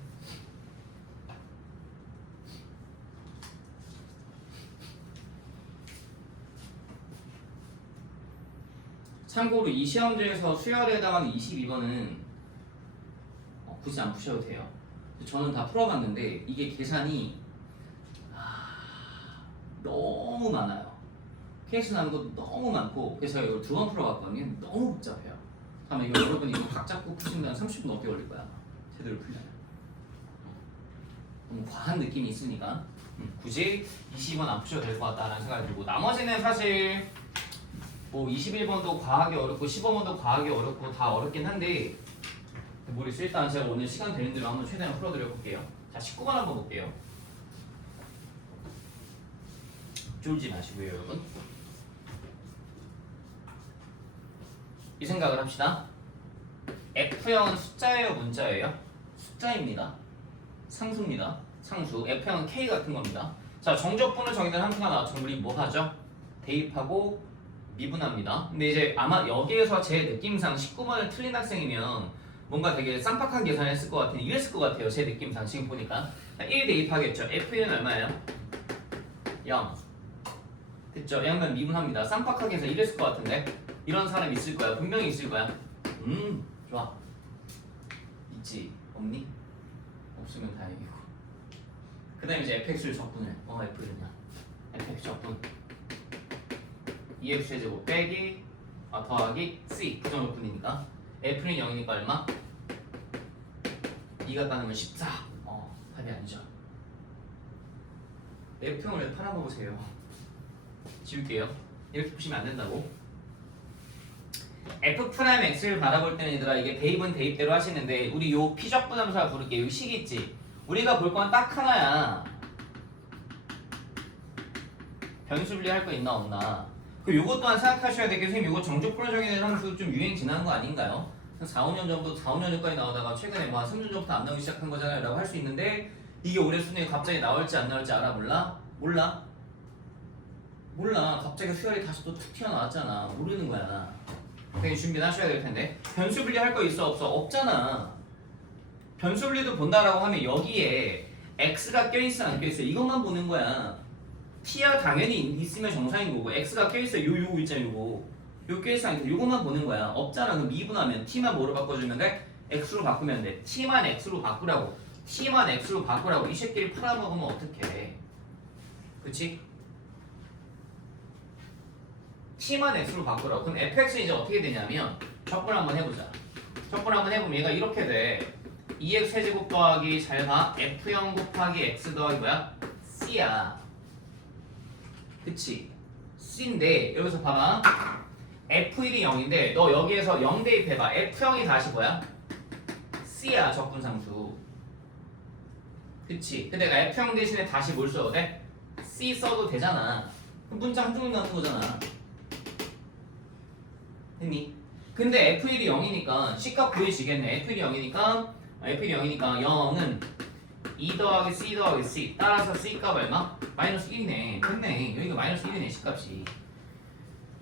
참고로 이 시험 중에서 수열에 해당하는 22번은 굳이 안 푸셔도 돼요. 저는 다 풀어봤는데 이게 계산이 너무 많아요. 케이스 나는 것도 너무 많고 그래서 제가 이걸 2번 풀어봤더니 너무 복잡해요. 아마 이거 여러분이 이거 각 잡고 푸신다면 30분 넘게 걸릴 거야. 제대로 풀려면. 너무 과한 느낌이 있으니까 굳이 22번 안 푸셔도 될 것 같다는 생각이 들고 나머지는 사실 뭐 21번도 과하게 어렵고 15번도 과하게 어렵고 다 어렵긴 한데 모르겠어요. 일단 제가 오늘 시간 되는 대로 한번 최대한 풀어드려 볼게요. 자 19번 한번 볼게요. 쫄지 마시고요 여러분. 이 생각을 합시다. F형은 숫자예요 문자예요? 숫자입니다. 상수입니다. 상수. F형은 K 같은 겁니다. 자 정적분을 정의된 함수가 나왔죠. 우리 뭐 하죠? 대입하고 미분합니다. 근데 이제 아마 여기에서 제 느낌상 19번을 틀린 학생이면 뭔가 되게 쌈박한 계산을 했을 것 같으니 이랬을 것 같아요. 제 느낌상 지금 보니까 1 대입하겠죠. F1은 얼마예요? 0 됐죠? 양면 미분합니다. 쌈박하게 해서 이랬을 것 같은데 이런 사람 있을 거야. 분명히 있을 거야. 좋아. 있지? 없니? 없으면 다행이고 그 다음에 이제 fx를 적분을 F는요? fx 적분 2x의 제곱 빼기 더하기 c 부정적분이니까 f는 0이니까 얼마? 2가 따르면 14 답이 아니죠. f형을 왜 팔아먹으세요? 지울게요. 이렇게 보시면 안 된다고. f'x를 바라볼 때는 얘들아 이게 대입은 대입대로 하시는데 우리 요 피적분함수가 부를게요. 요 식 있지? 우리가 볼 건 딱 하나야. 변수 분리할 거 있나 없나. 그리고 요것 또한 생각하셔야 될 게 선생님 요거 정적분을 정의되는 함수 좀 유행 지난 거 아닌가요? 4, 5년 전부터 4, 5년 전까지 나오다가 최근에 뭐 한 3년 전부터 안 나오기 시작한 거잖아요 라고 할 수 있는데 이게 올해 수능에 갑자기 나올지 안 나올지 알아? 몰라? 몰라? 몰라. 갑자기 수열이 다시 또 툭 튀어나왔잖아. 모르는 거야. 되게 준비는 하셔야 될 텐데 변수 분리 할 거 있어 없어? 없잖아. 변수 분리도 본다라고 하면 여기에 x가 껴있어 안 껴있어 이것만 보는 거야. t야 당연히 있으면 정상인 거고 x가 껴있어 요 있잖아 요 껴있어 안 껴있어 요것만 보는 거야. 없잖아. 그럼 미분하면 t만 뭐로 바꿔주면 돼? x로 바꾸면 돼. t만 x로 바꾸라고. t만 x로 바꾸라고. 이 새끼를 팔아먹으면 어떡해. 그치? t만 x로 바꾸라고. 그럼 fx는 이제 어떻게 되냐면 적분 한번 해보자. 적분 한번 해보면 얘가 이렇게 돼. 2x 세제곱 더하기 잘 봐. f0 곱하기 x 더하기 뭐야? c야. 그치? c인데 여기서 봐봐. f1이 0인데 너 여기에서 0 대입해봐. f0이 다시 뭐야? c야. 적분상수. 그치? 근데 내가 f0 대신에 다시 뭘 써도 돼? c 써도 되잖아. 그럼 문자 한 종류 나는 거잖아. 됐니? 근데 F1이 0이니까 C값 구해지겠네. F1이 0이니까 0은 2 더하기 C 더하기 C 따라서 C값 얼마? 마이너스 1이네. 됐네. 여기가 마이너스 1이네 C값이.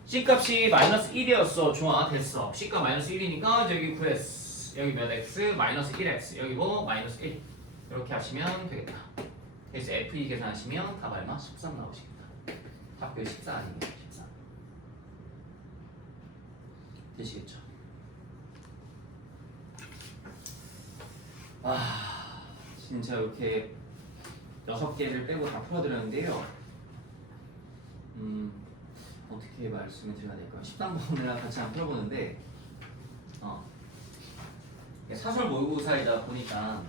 C값이 마이너스 1이었어. 좋아 됐어. C값 마이너스 1이니까 여기 구했어. 여기 몇 X? 마이너스 1X. 여기 뭐? 마이너스 1. 이렇게 하시면 되겠다. 그래서 F2 계산하시면 답 얼마? 13 나오시겠다. 답 14 아니에요. 14. 되시겠죠? 진짜 이렇게 6개를 빼고 다 풀어드렸는데요. 어떻게 말씀을 드려야 될까요? 13번을 같이 한번 풀어보는데 사설 모의고사이다 보니까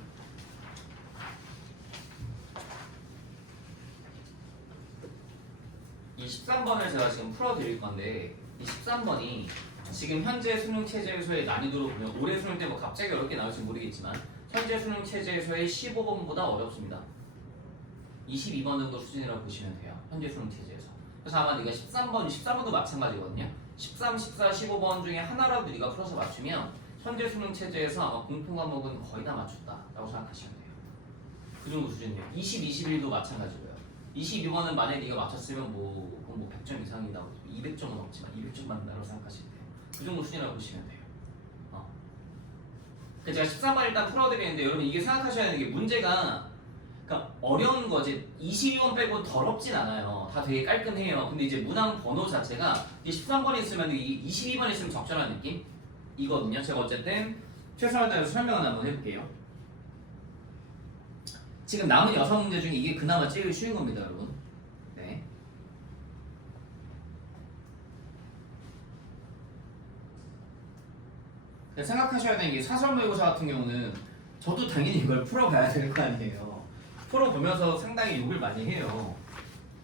이 13번을 제가 지금 풀어드릴 건데 이 13번이 지금 현재 수능 체제에서의 난이도로 보면 올해 수능 때 뭐 갑자기 어렵게 나올지 모르겠지만 현재 수능 체제에서의 15번보다 어렵습니다. 22번 정도 수준이라고 보시면 돼요. 현재 수능 체제에서. 그래서 아마 네가 13번도 마찬가지거든요. 13, 14, 15번 중에 하나라도 네가 풀어서 맞추면 현재 수능 체제에서 아마 공통 과목은 거의 다 맞췄다라고 생각하시면 돼요. 그 정도 수준이에요. 20, 21도 마찬가지고요. 22번은 만약에 네가 맞췄으면 그건 뭐 100점 이상이라고 200점은 없지만 200점 맞는다고 생각하시면 돼요. 그 정도 수준이라고 보시면 돼요. 제가 13번 일단 풀어드리는데 여러분 이게 생각하셔야 하는 게 문제가 그러니까 어려운 거지 22번 빼고 더럽진 않아요. 다 되게 깔끔해요. 근데 이제 문항 번호 자체가 13번이 있으면 22번이 있으면 적절한 느낌? 이거든요. 제가 어쨌든 최선을 다해서 설명을 한번 해볼게요. 지금 남은 6문제 중에 이게 그나마 제일 쉬운 겁니다, 여러분. 네. 생각하셔야 되는 게 사설 모의고사 같은 경우는 저도 당연히 이걸 풀어가야 될 거 아니에요. 풀어보면서 상당히 욕을 많이 해요.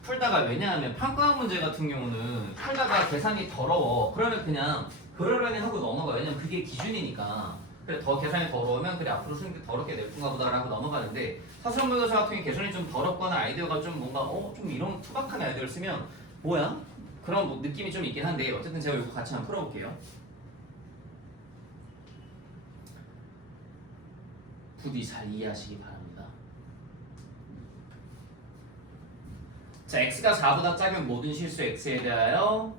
풀다가 왜냐하면 평가 문제 같은 경우는 풀다가 계산이 더러워. 그러면 그냥 그러려니 하고 넘어가. 왜냐면 그게 기준이니까. 그래 더 계산이 더러우면 그래 앞으로 수능 때 더럽게 낼 건가 보다라고 넘어가는데 사설 모의고사 같은 경우 계산이 좀 더럽거나 아이디어가 좀 뭔가 좀 이런 투박한 아이디어를 쓰면 뭐야? 그런 뭐 느낌이 좀 있긴 한데 어쨌든 제가 이거 같이 한번 풀어볼게요. 부디 잘 이해하시기 바랍니다. 자, x가 4보다 작은 모든 실수 x에 대하여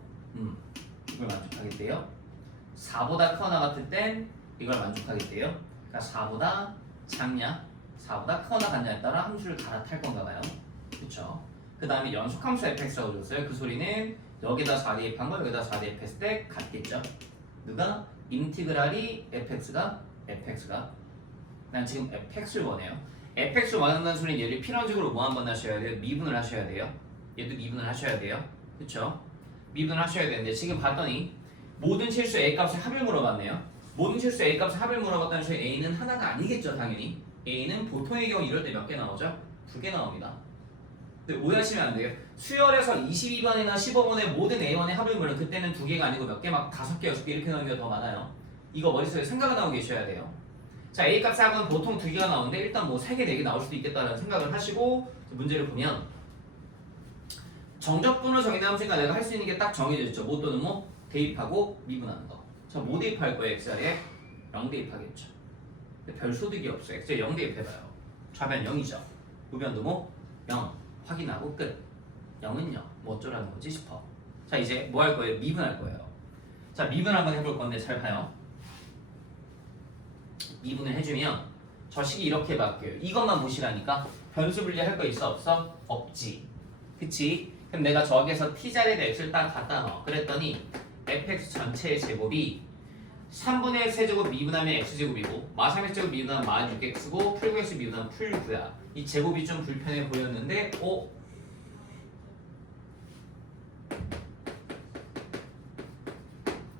이걸 만족하겠대요. 4보다 크거나 같을 땐 이걸 만족하겠대요. 그러니까 4보다 작냐, 4보다 크거나 같냐에 따라 함수를 갈아탈 건가 봐요. 그쵸? 그 다음에 연속함수 fx라고 줬어요. 그 소리는 여기다 4 대입한 거 여기다 4 대입했을 때 같겠죠? 누가? 인티그랄이 fx가 난 지금 fx를 원해요. fx를 원한다는 소리는 얘를 필연적으로 뭐 한번 하셔야 돼요? 미분을 하셔야 돼요. 얘도 미분을 하셔야 돼요. 그쵸? 미분을 하셔야 되는데 지금 봤더니 모든 실수 a 값의 합을 물어봤네요. 모든 실수 a 값의 합을 물어봤다는 소리 a는 하나가 아니겠죠, 당연히. a는 보통의 경우 이럴 때 몇 개 나오죠? 2개 나옵니다. 근데 오해하시면 안 돼요. 수열에서 22번이나 15번의 모든 a1의 합을 물으면 그때는 2개가 아니고 몇 개 막 5개, 6개 이렇게 나오는 게 더 많아요. 이거 머릿속에 생각을 하고 계셔야 돼요. 자, A값 합은 보통 2개가 나오는데 일단 뭐 3개, 4개 나올 수도 있겠다는 생각을 하시고 문제를 보면 정적분을 정의된 함수니까 내가 할 수 있는 게 딱 정해져 있죠. 뭐 또는 뭐 대입하고 미분하는 거. 자, 뭐 대입할 거예요, X자리에? 0 대입하겠죠. 근데 별 소득이 없어요. 이제 0 대입해봐요. 좌변 0이죠. 우변도 뭐? 0 확인하고 끝. 0은요 뭐 어쩌라는 거지 싶어. 자 이제 뭐 할 거예요? 미분할 거예요. 자 미분 한번 해볼 건데 잘 봐요. 미분을 해주면 저 식이 이렇게 바뀌어요. 이것만 보시라니까. 변수 분리할 거 있어 없어? 없지. 그치? 그럼 내가 저기에서 t자리에다 x를 딱 갖다 넣어. 그랬더니 fx 전체의 제곱이 3분의 세제곱 미분하면 x제곱이고 마3x제곱 미분하면 마6x고 풀 9x 미분하면 풀 9야. 이 제곱이 좀 불편해 보였는데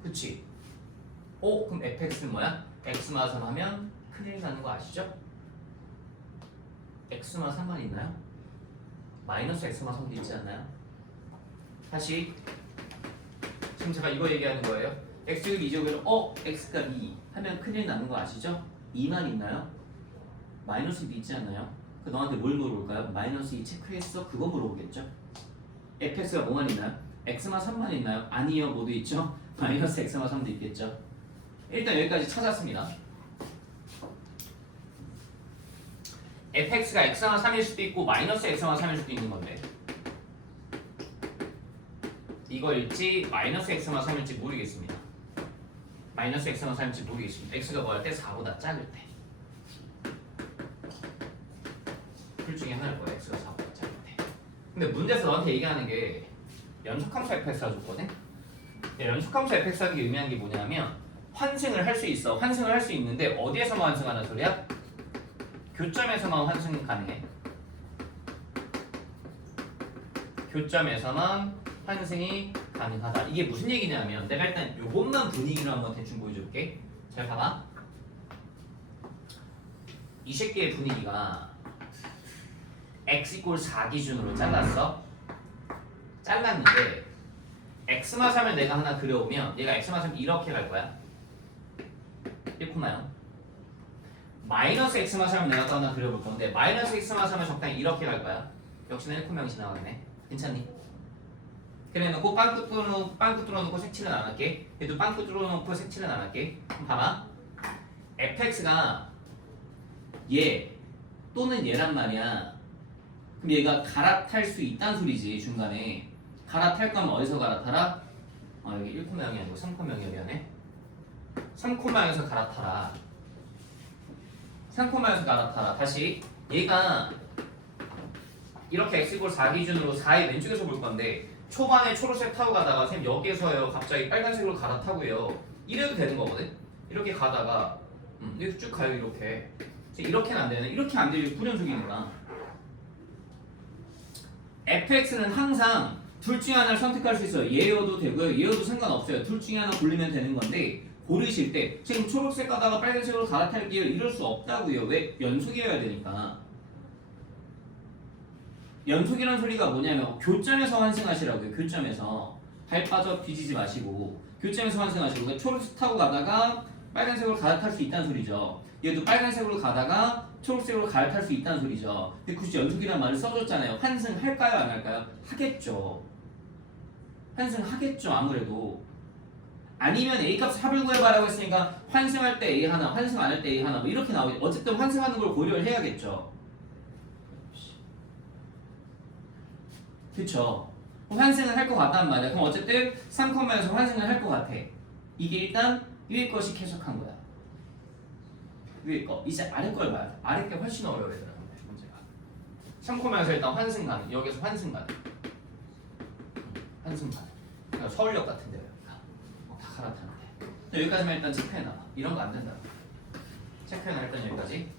그치? 그럼 fx는 뭐야? x마 3 하면 큰일 나는 거 아시죠? x마 3만 있나요? 마이너스 x마 3도 있지 않나요? 다시 지금 제가 이거 얘기하는 거예요. x제곱 2제곱에서 x값 2 하면 큰일 나는 거 아시죠? 2만 있나요? 마이너스 2 있지 않나요? 그 너한테 뭘 물어볼까요? 마이너스 2 체크했어? 그거 물어보겠죠? fx가 뭐만 있나요? x마 3만 있나요? 아니요 모두 있죠? 마이너스 x마 3도 있겠죠? 일단 여기까지 찾았습니다. fx가 x마 3일 수도 있고 마이너스 x마 3일 수도 있는 건데 이거일지 마이너스 x마 3일지 모르겠습니다. 마이너스 x마 3일지 모르겠습니다. x가 뭐 할 때? 4보다 작을 때. 둘 중에 하나일 거야. x가 4보다 작을 때. 근데 문제에서 너한테 얘기하는 게 연속함수 fx가 줬거든? 연속함수 fx라는 게 의미하는 게 뭐냐면 환승을 할 수 있어. 환승을 할 수 있는데 어디에서만 환승하는 소리야? 교점에서만 환승 가능해. 교점에서만 환승이 가능하다. 이게 무슨 얘기냐면 내가 일단 요것만 분위기를 한번 대충 보여줄게. 잘 봐봐. 이 새끼의 분위기가 x = 4 기준으로 잘랐어. 잘랐는데 x마 3을 내가 하나 그려오면 얘가 x마 3 이렇게 갈 거야. 1,0 마이너스 x마 3을 내가 또 하나 그려볼 건데 마이너스 x마 3을 적당히 이렇게 갈 거야. 역시나 1,0 지나가네. 괜찮니? 그래 놓고 빵꾸 뚫어놓고 색칠은 안 할게. 얘도 빵꾸 뚫어놓고 색칠은 안 할게. 그럼 봐봐. fx가 얘 또는 얘란 말이야. 그럼 얘가 갈아탈 수 있다는 소리지. 중간에 갈아탈 거면 어디서 갈아타라? 여기 1,0이 아니고 3,0이 미안해. 3,0에서 갈아타라. 3,0에서 갈아타라. 다시 얘가 이렇게 x = 4 기준으로 4의 왼쪽에서 볼 건데 초반에 초록색 타고 가다가 쌤 여기서요 갑자기 빨간색으로 갈아타고요. 이래도 되는 거거든. 이렇게 가다가 이렇게 쭉 가요. 이렇게는 안 되는. 이렇게 안 되면 불연속이니까 fx는 항상 둘 중에 하나를 선택할 수 있어요. 얘여도 되고요. 얘여도 상관없어요. 둘 중에 하나 고르면 되는 건데 고르실 때 지금 초록색 가다가 빨간색으로 갈아탈게요. 이럴 수 없다고요. 왜? 연속이어야 되니까. 연속이라는 소리가 뭐냐면 교점에서 환승하시라고요. 교점에서 발 빠져 뒤지지 마시고 교점에서 환승하시고 그러니까 초록색 타고 가다가 빨간색으로 갈아탈 수 있다는 소리죠. 얘도 빨간색으로 가다가 초록색으로 갈아탈 수 있다는 소리죠. 근데 굳이 연속이라는 말을 써줬잖아요. 환승할까요? 안 할까요? 하겠죠. 환승하겠죠. 아무래도. 아니면 A값 합을 구해봐라고 했으니까 환승할 때 A 하나, 환승 안 할 때 A 하나 뭐 이렇게 나오죠. 어쨌든 환승하는 걸 고려를 해야겠죠. 그쵸? 환승을 할 것 같단 말이야. 그럼 어쨌든 3,에서 환승을 할 것 같아. 이게 일단 위에 것이 해석한 거야. 위에 거. 이제 아래 걸 봐야 돼. 아래 게 훨씬 어려워요. 문제가. 3,에서 일단 환승 가능. 여기서 환승 가능. 환승 가능. 그러니까 서울역 같은 데요. 다 갈아타는데. 여기까지만 일단 체크해놔. 이런 거 안 된다. 체크해놔. 일단 여기까지.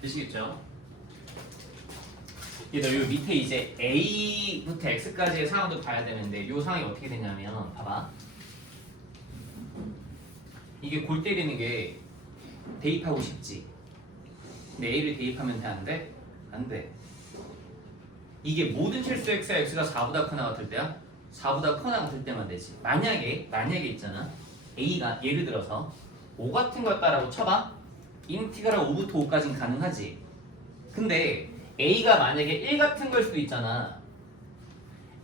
되시겠죠? 얘들 요 밑에 이제 A부터 X까지의 상황도 봐야 되는데 요 상황이 어떻게 되냐면 봐봐. 이게 골 때리는 게 대입하고 싶지. 근데 A를 대입하면 돼? 안 돼? 안 돼. 이게 모든 실수 X가 X가 4보다 크나 같을 때야? 4보다 크나 같을 때만 되지. 만약에 있잖아. A가 예를 들어서 5 같은 거였다라고 쳐봐. 인티그랄 5부터 5까지는 가능하지. 근데 A가 만약에 1 같은 걸 수도 있잖아.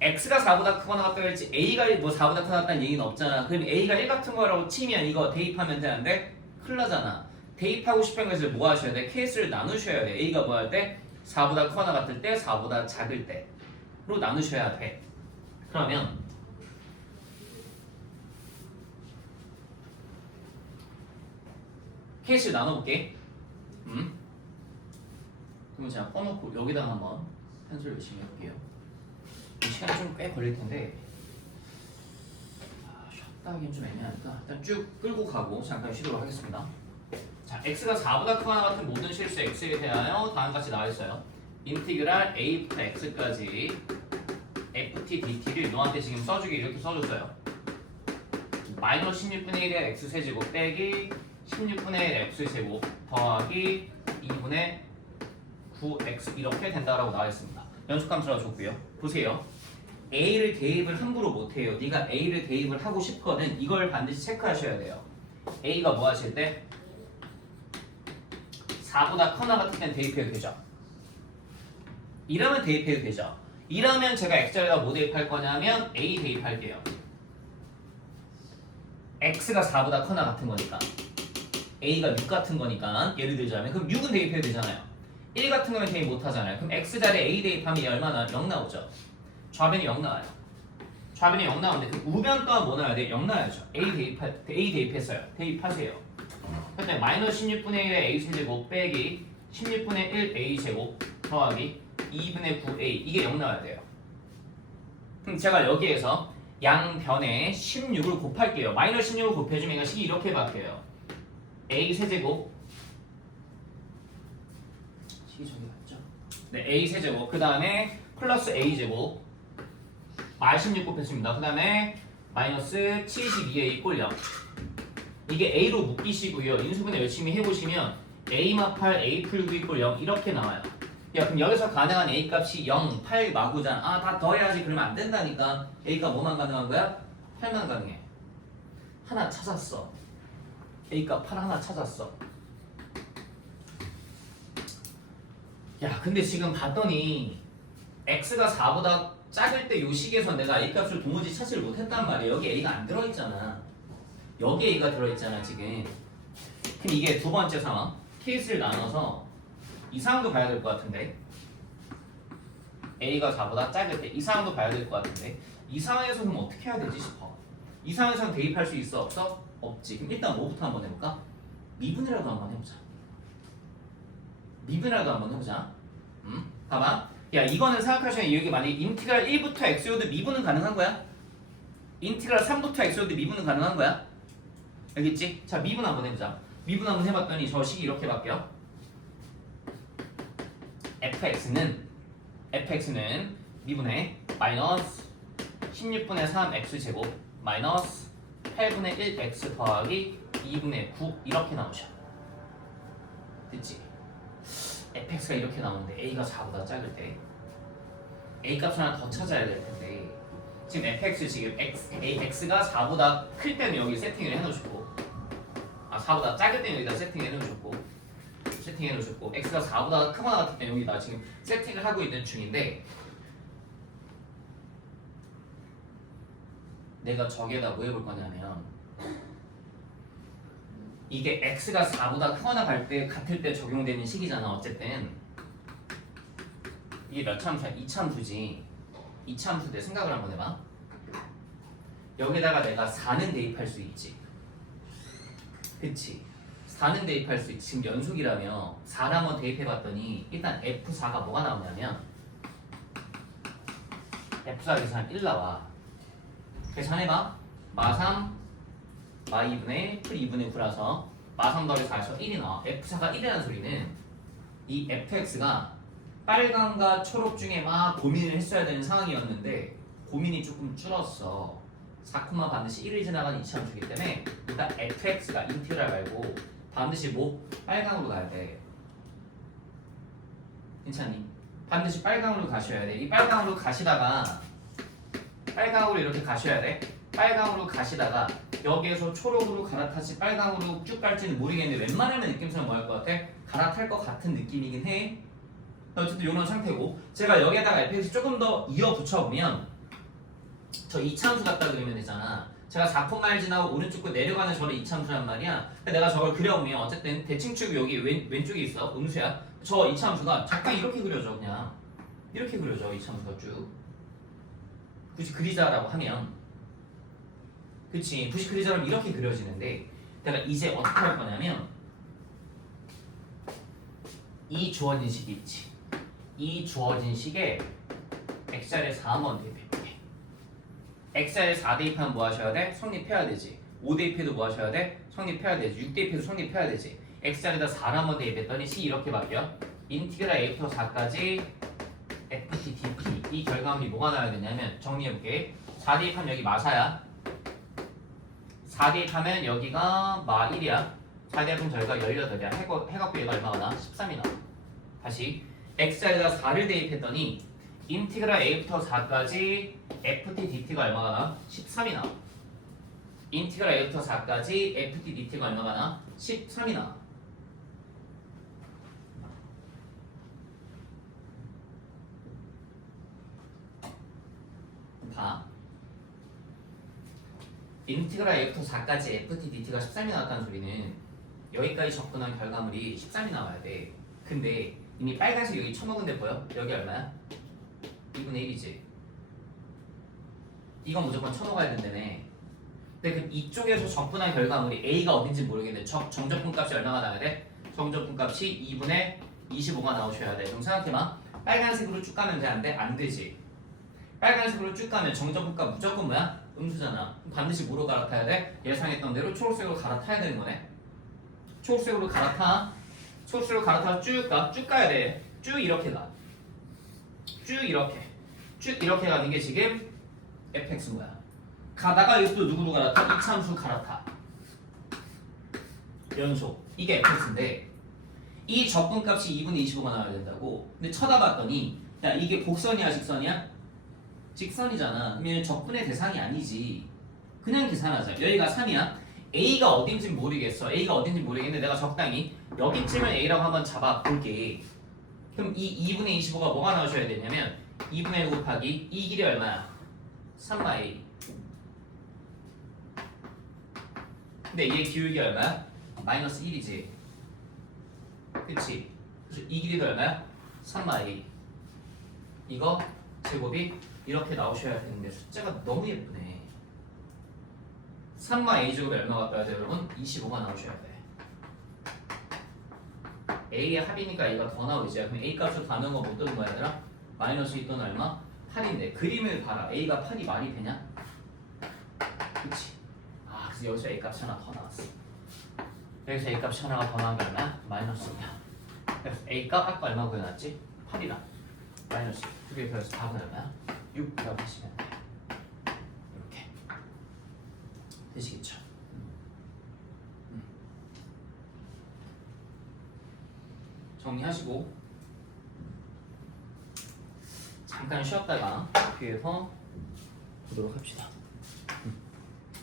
X가 4보다 크거나 같다 그랬지 A가 뭐 4보다 크거나 같다는 얘기는 없잖아. 그럼 A가 1 같은 거라고 치면 이거 대입하면 되는데 큰일 나잖아. 대입하고 싶은 것을 뭐 하셔야 돼? 케이스를 나누셔야 돼. A가 뭐 할 때? 4보다 크거나 같을 때, 4보다 작을 때로 나누셔야 돼. 그러면 케이스를 나눠볼게. 그럼 제가 꺼놓고 여기다가 한번 펜슬 열심히 해볼게요. 시간이 좀 꽤 걸릴 텐데 쉬었다 하긴 좀 애매하니까 일단 쭉 끌고 가고 잠깐 쉬도록 하겠습니다. 자, x가 4보다 크거나 같은 모든 실수 x에 대하여 다음같이 나와 있어요. 인티그랄 a부터 x까지 ft dt를 너한테 지금 써주기 이렇게 써줬어요. 마이너스 16분의 1의 x 세제곱 빼기 16분의 1 x제곱 더하기 2분의 9x 이렇게 된다라고 나와 있습니다. 연속함수라고 줬고요. 보세요. A를 대입을 함부로 못해요. 네가 A를 대입을 하고 싶거든. 이걸 반드시 체크하셔야 돼요. A가 뭐 하실 때? 4보다 커나 같을 땐 대입해도 되죠. 이러면 대입해도 되죠. 이러면 제가 X자리에다 뭐 대입할 거냐면 A 대입할게요. X가 4보다 커나 같은 거니까 A가 6 같은 거니까 예를 들자면 그럼 6은 대입해도 되잖아요. 1 같은 거면 대입 못 하잖아요. 그럼 X자리에 A 대입하면 얼마나? 0 나오죠. 좌변이 0 나와요. 좌변이 0 나오는데 그 우변 또한 뭐 나와야 돼? 0 나와야죠. A 대입했어요. 대입하세요. 그때 마이너스 16분의 1의 A 세제곱 빼기 16분의 1 A 제곱 더하기 2분의 9 A 이게 0 나와야 돼요. 그럼 제가 여기에서 양변에 16을 곱할게요. 마이너스 16을 곱해주면 식이 이렇게 바뀌어요. A 세제곱 식이 저기 맞죠? 네, A 세제곱 그 다음에 플러스 A 제곱 마이너스 16 곱했습니다. 그 다음에 마이너스 72A 꼴 0 이게 A로 묶이시고요. 인수분해 열심히 해보시면 A 마팔 A 풀 9 꼴 0 이렇게 나와요. 야 그럼 여기서 가능한 A 값이 0, 8 마구잖아. 아 다 더해야지. 그러면 안 된다니까. A가 뭐만 가능한 거야? 8만 가능해. 하나 찾았어. A 값 8 하나 찾았어. 야 근데 지금 봤더니 X가 4보다 작을 때 요 식에서 내가 A 값을 도무지 찾지를 못했단 말이야. 여기 A가 안 들어있잖아. 여기 A가 들어있잖아 지금. 그럼 이게 두 번째 상황. 케이스를 나눠서 이 상황도 봐야 될 것 같은데 A가 4보다 작을 때 이 상황도 봐야 될 것 같은데 이 상황에서 그럼 어떻게 해야 되지 싶어. 이 상황에서는 대입할 수 있어? 없어? 없지. 그럼 일단 뭐부터 한번 해볼까? 미분이라도 한번 해보자. 미분이라도 한번 해보자. 봐봐. 야 이거는 생각하시면 여기 만약에 인티그랄 1부터 x요드 미분은 가능한 거야? 인티그랄 3부터 x요드 미분은 가능한 거야? 알겠지? 자 미분 한번 해보자. 미분 한번 해봤더니 저 식이 이렇게 바뀌어. fx는 미분에 마이너스 16분의 3 x제곱 마이너스 8분의 1 x 더하기 2분의 9 이렇게 나오셔. 됐지? fx가 이렇게 나오는데 a가 4보다 작을 때 a 값을 하나 더 찾아야 될 텐데 지금 fx 지금 x가 4보다 클 때는 여기 세팅을 해놓으셨고 4보다 작을 때는 여기다 세팅해 놓으셨고 x가 4보다 크거나 같을 때는 여기다 지금 세팅을 하고 있는 중인데 내가 저기에다 뭐 해볼 거냐면 이게 x가 4보다 크거나 같을 때 적용되는 식이잖아. 어쨌든 이게 몇 참수야? 2참수지. 2참수 때 생각을 한번 해봐. 여기다가 내가 4는 대입할 수 있지. 그치? 4는 대입할 수 있지. 지금 연속이라며 4를 한번 대입해봤더니 일단 F4가 뭐가 나오냐면 F4 계산 1 나와. 계산해봐. 마3 마2분의 풀 2분의 9라서 마3 더하기 4에서 1이 나와. F4가 1이라는 소리는 이 fx가 빨강과 초록 중에 막 고민을 했어야 되는 상황이었는데 고민이 조금 줄었어. 4콤마 반드시 1을 지나가는 이차함수이기 때문에 일단 fx가 인티그랄 말고 반드시 뭐? 빨강으로 가야 돼. 괜찮니? 반드시 빨강으로 가셔야 돼. 이 빨강으로 가시다가 빨강으로 이렇게 가셔야 돼. 빨강으로 가시다가 여기에서 초록으로 갈아타지 빨강으로 쭉 갈지는 모르겠는데 웬만하면 느낌상 뭐 할 것 같아? 갈아탈 것 같은 느낌이긴 해. 어쨌든 이런 상태고 제가 여기에다가 fx 조금 더 이어 붙여보면 저 이차함수 같다 그리면 되잖아. 제가 4콤마를 지나고 오른쪽으로 내려가는 저를 이차함수란 말이야. 근데 내가 저걸 그려보면 어쨌든 대칭축이 여기 왼쪽에 있어. 음수야. 저 이차함수가 잠깐 이렇게 그려져. 그냥 이렇게 그려져. 이차함수가 쭉 굳이 그리자라고 하면 그치 굳이 그리자라면 이렇게 그려지는데 내가 이제 어떻게 할 거냐면 이 주어진 식이 있지. 이 주어진 식에 x자리에 4 한번 대입해볼게. x자리에 4 대입하면 뭐 하셔야 돼? 성립해야 되지. 5 대입해도 뭐 하셔야 돼? 성립해야 되지. 6 대입해도 성립해야 되지. x자리에다 4를 한번 대입했더니 c 이렇게 바뀌어. 인티그랄 a부터 4까지 ft dt 이 결과물이 뭐가 나와야 되냐면 정리해볼게. 4 대입하면 여기 마사야. 4 대입하면 여기가 마 1이야. 4 대입하면 저희가 18이야. 해갖고 얘가 얼마가 나? 13이 나와. 다시 x자리에다 4를 대입했더니 인티그랄 a부터 4까지 ft dt가 얼마가 나? 13이 나와. 인티그랄 a부터 4까지 ft dt가 얼마가 나? 13이 나와. 봐. 인티그랄 a부터 4까지 ft dt가 13이 나왔다는 소리는 여기까지 접근한 결과물이 13이 나와야 돼. 근데 이미 빨간색 여기 쳐먹은 데 보여? 여기 얼마야? 2분의 1이지. 이건 무조건 쳐먹어야 된다네. 근데 그 이쪽에서 접근한 결과물이 A가 어딘지 모르겠는데 정적분 값이 얼마가 나와야 돼? 정적분 값이 2분의 25가 나오셔야 돼. 그럼 생각해봐. 빨간색으로 쭉 가면 돼? 안 돼? 안 되지. 빨간색으로 쭉 가면 정적분 값 무조건 뭐야? 음수잖아. 그럼 반드시 뭐로 갈아타야 돼? 예상했던 대로 초록색으로 갈아타야 되는 거네. 초록색으로 갈아타. 초록색으로 갈아타 쭉 가. 쭉 가야 돼. 쭉 이렇게 가. 쭉 이렇게. 쭉 이렇게 가는 게 지금 fx 뭐야? 가다가 이것도 누구로 갈아타? 이차함수 갈아타. 연속. 이게 fx인데 이 적분값이 2분의 25가 나와야 된다고. 근데 쳐다봤더니 야 이게 곡선이야 직선이야? 직선이잖아. 그러면 적분의 대상이 아니지. 그냥 계산하자. 여기가 3이야. A가 어딘지 모르겠어. A가 어딘지 모르겠는데 내가 적당히 여기쯤을 A라고 한번 잡아볼게. 그럼 이 2분의 25가 뭐가 나오셔야 되냐면 2분의 1 곱하기 이 길이 얼마야? 3마 A. 근데 얘 기울기 얼마야? 마이너스 1이지. 그치? 그래서 이 길이가 얼마야? 3마 A. 이거 제곱이 이렇게 나오셔야 되는데 숫자가 너무 예쁘네. 3마 A제곱이 얼마가 떠야 돼요 여러분? 25가 나오셔야 돼. A의 합이니까 A가 더 나오지. 그럼 A 값을 다 넣은 거 못 넣은 거야 얘들아? 마이너스 2 또는 얼마? 8인데 그림을 봐라. A가 8이 말이 되냐? 그치? 아 그래서 여기서 A 값이 하나 더 나왔어. 여기서 A 값이 하나가 더 나온 게 얼마야? 마이너스 2야. 그래서 A 값 아까 얼마 구해놨지? 8이랑 마이너스 2. 두개 더해서 답은 얼마야? 6이라고 하시면 돼. 이렇게 되시겠죠? 정리하시고 잠깐 쉬었다가 뒤에서 보도록 합시다.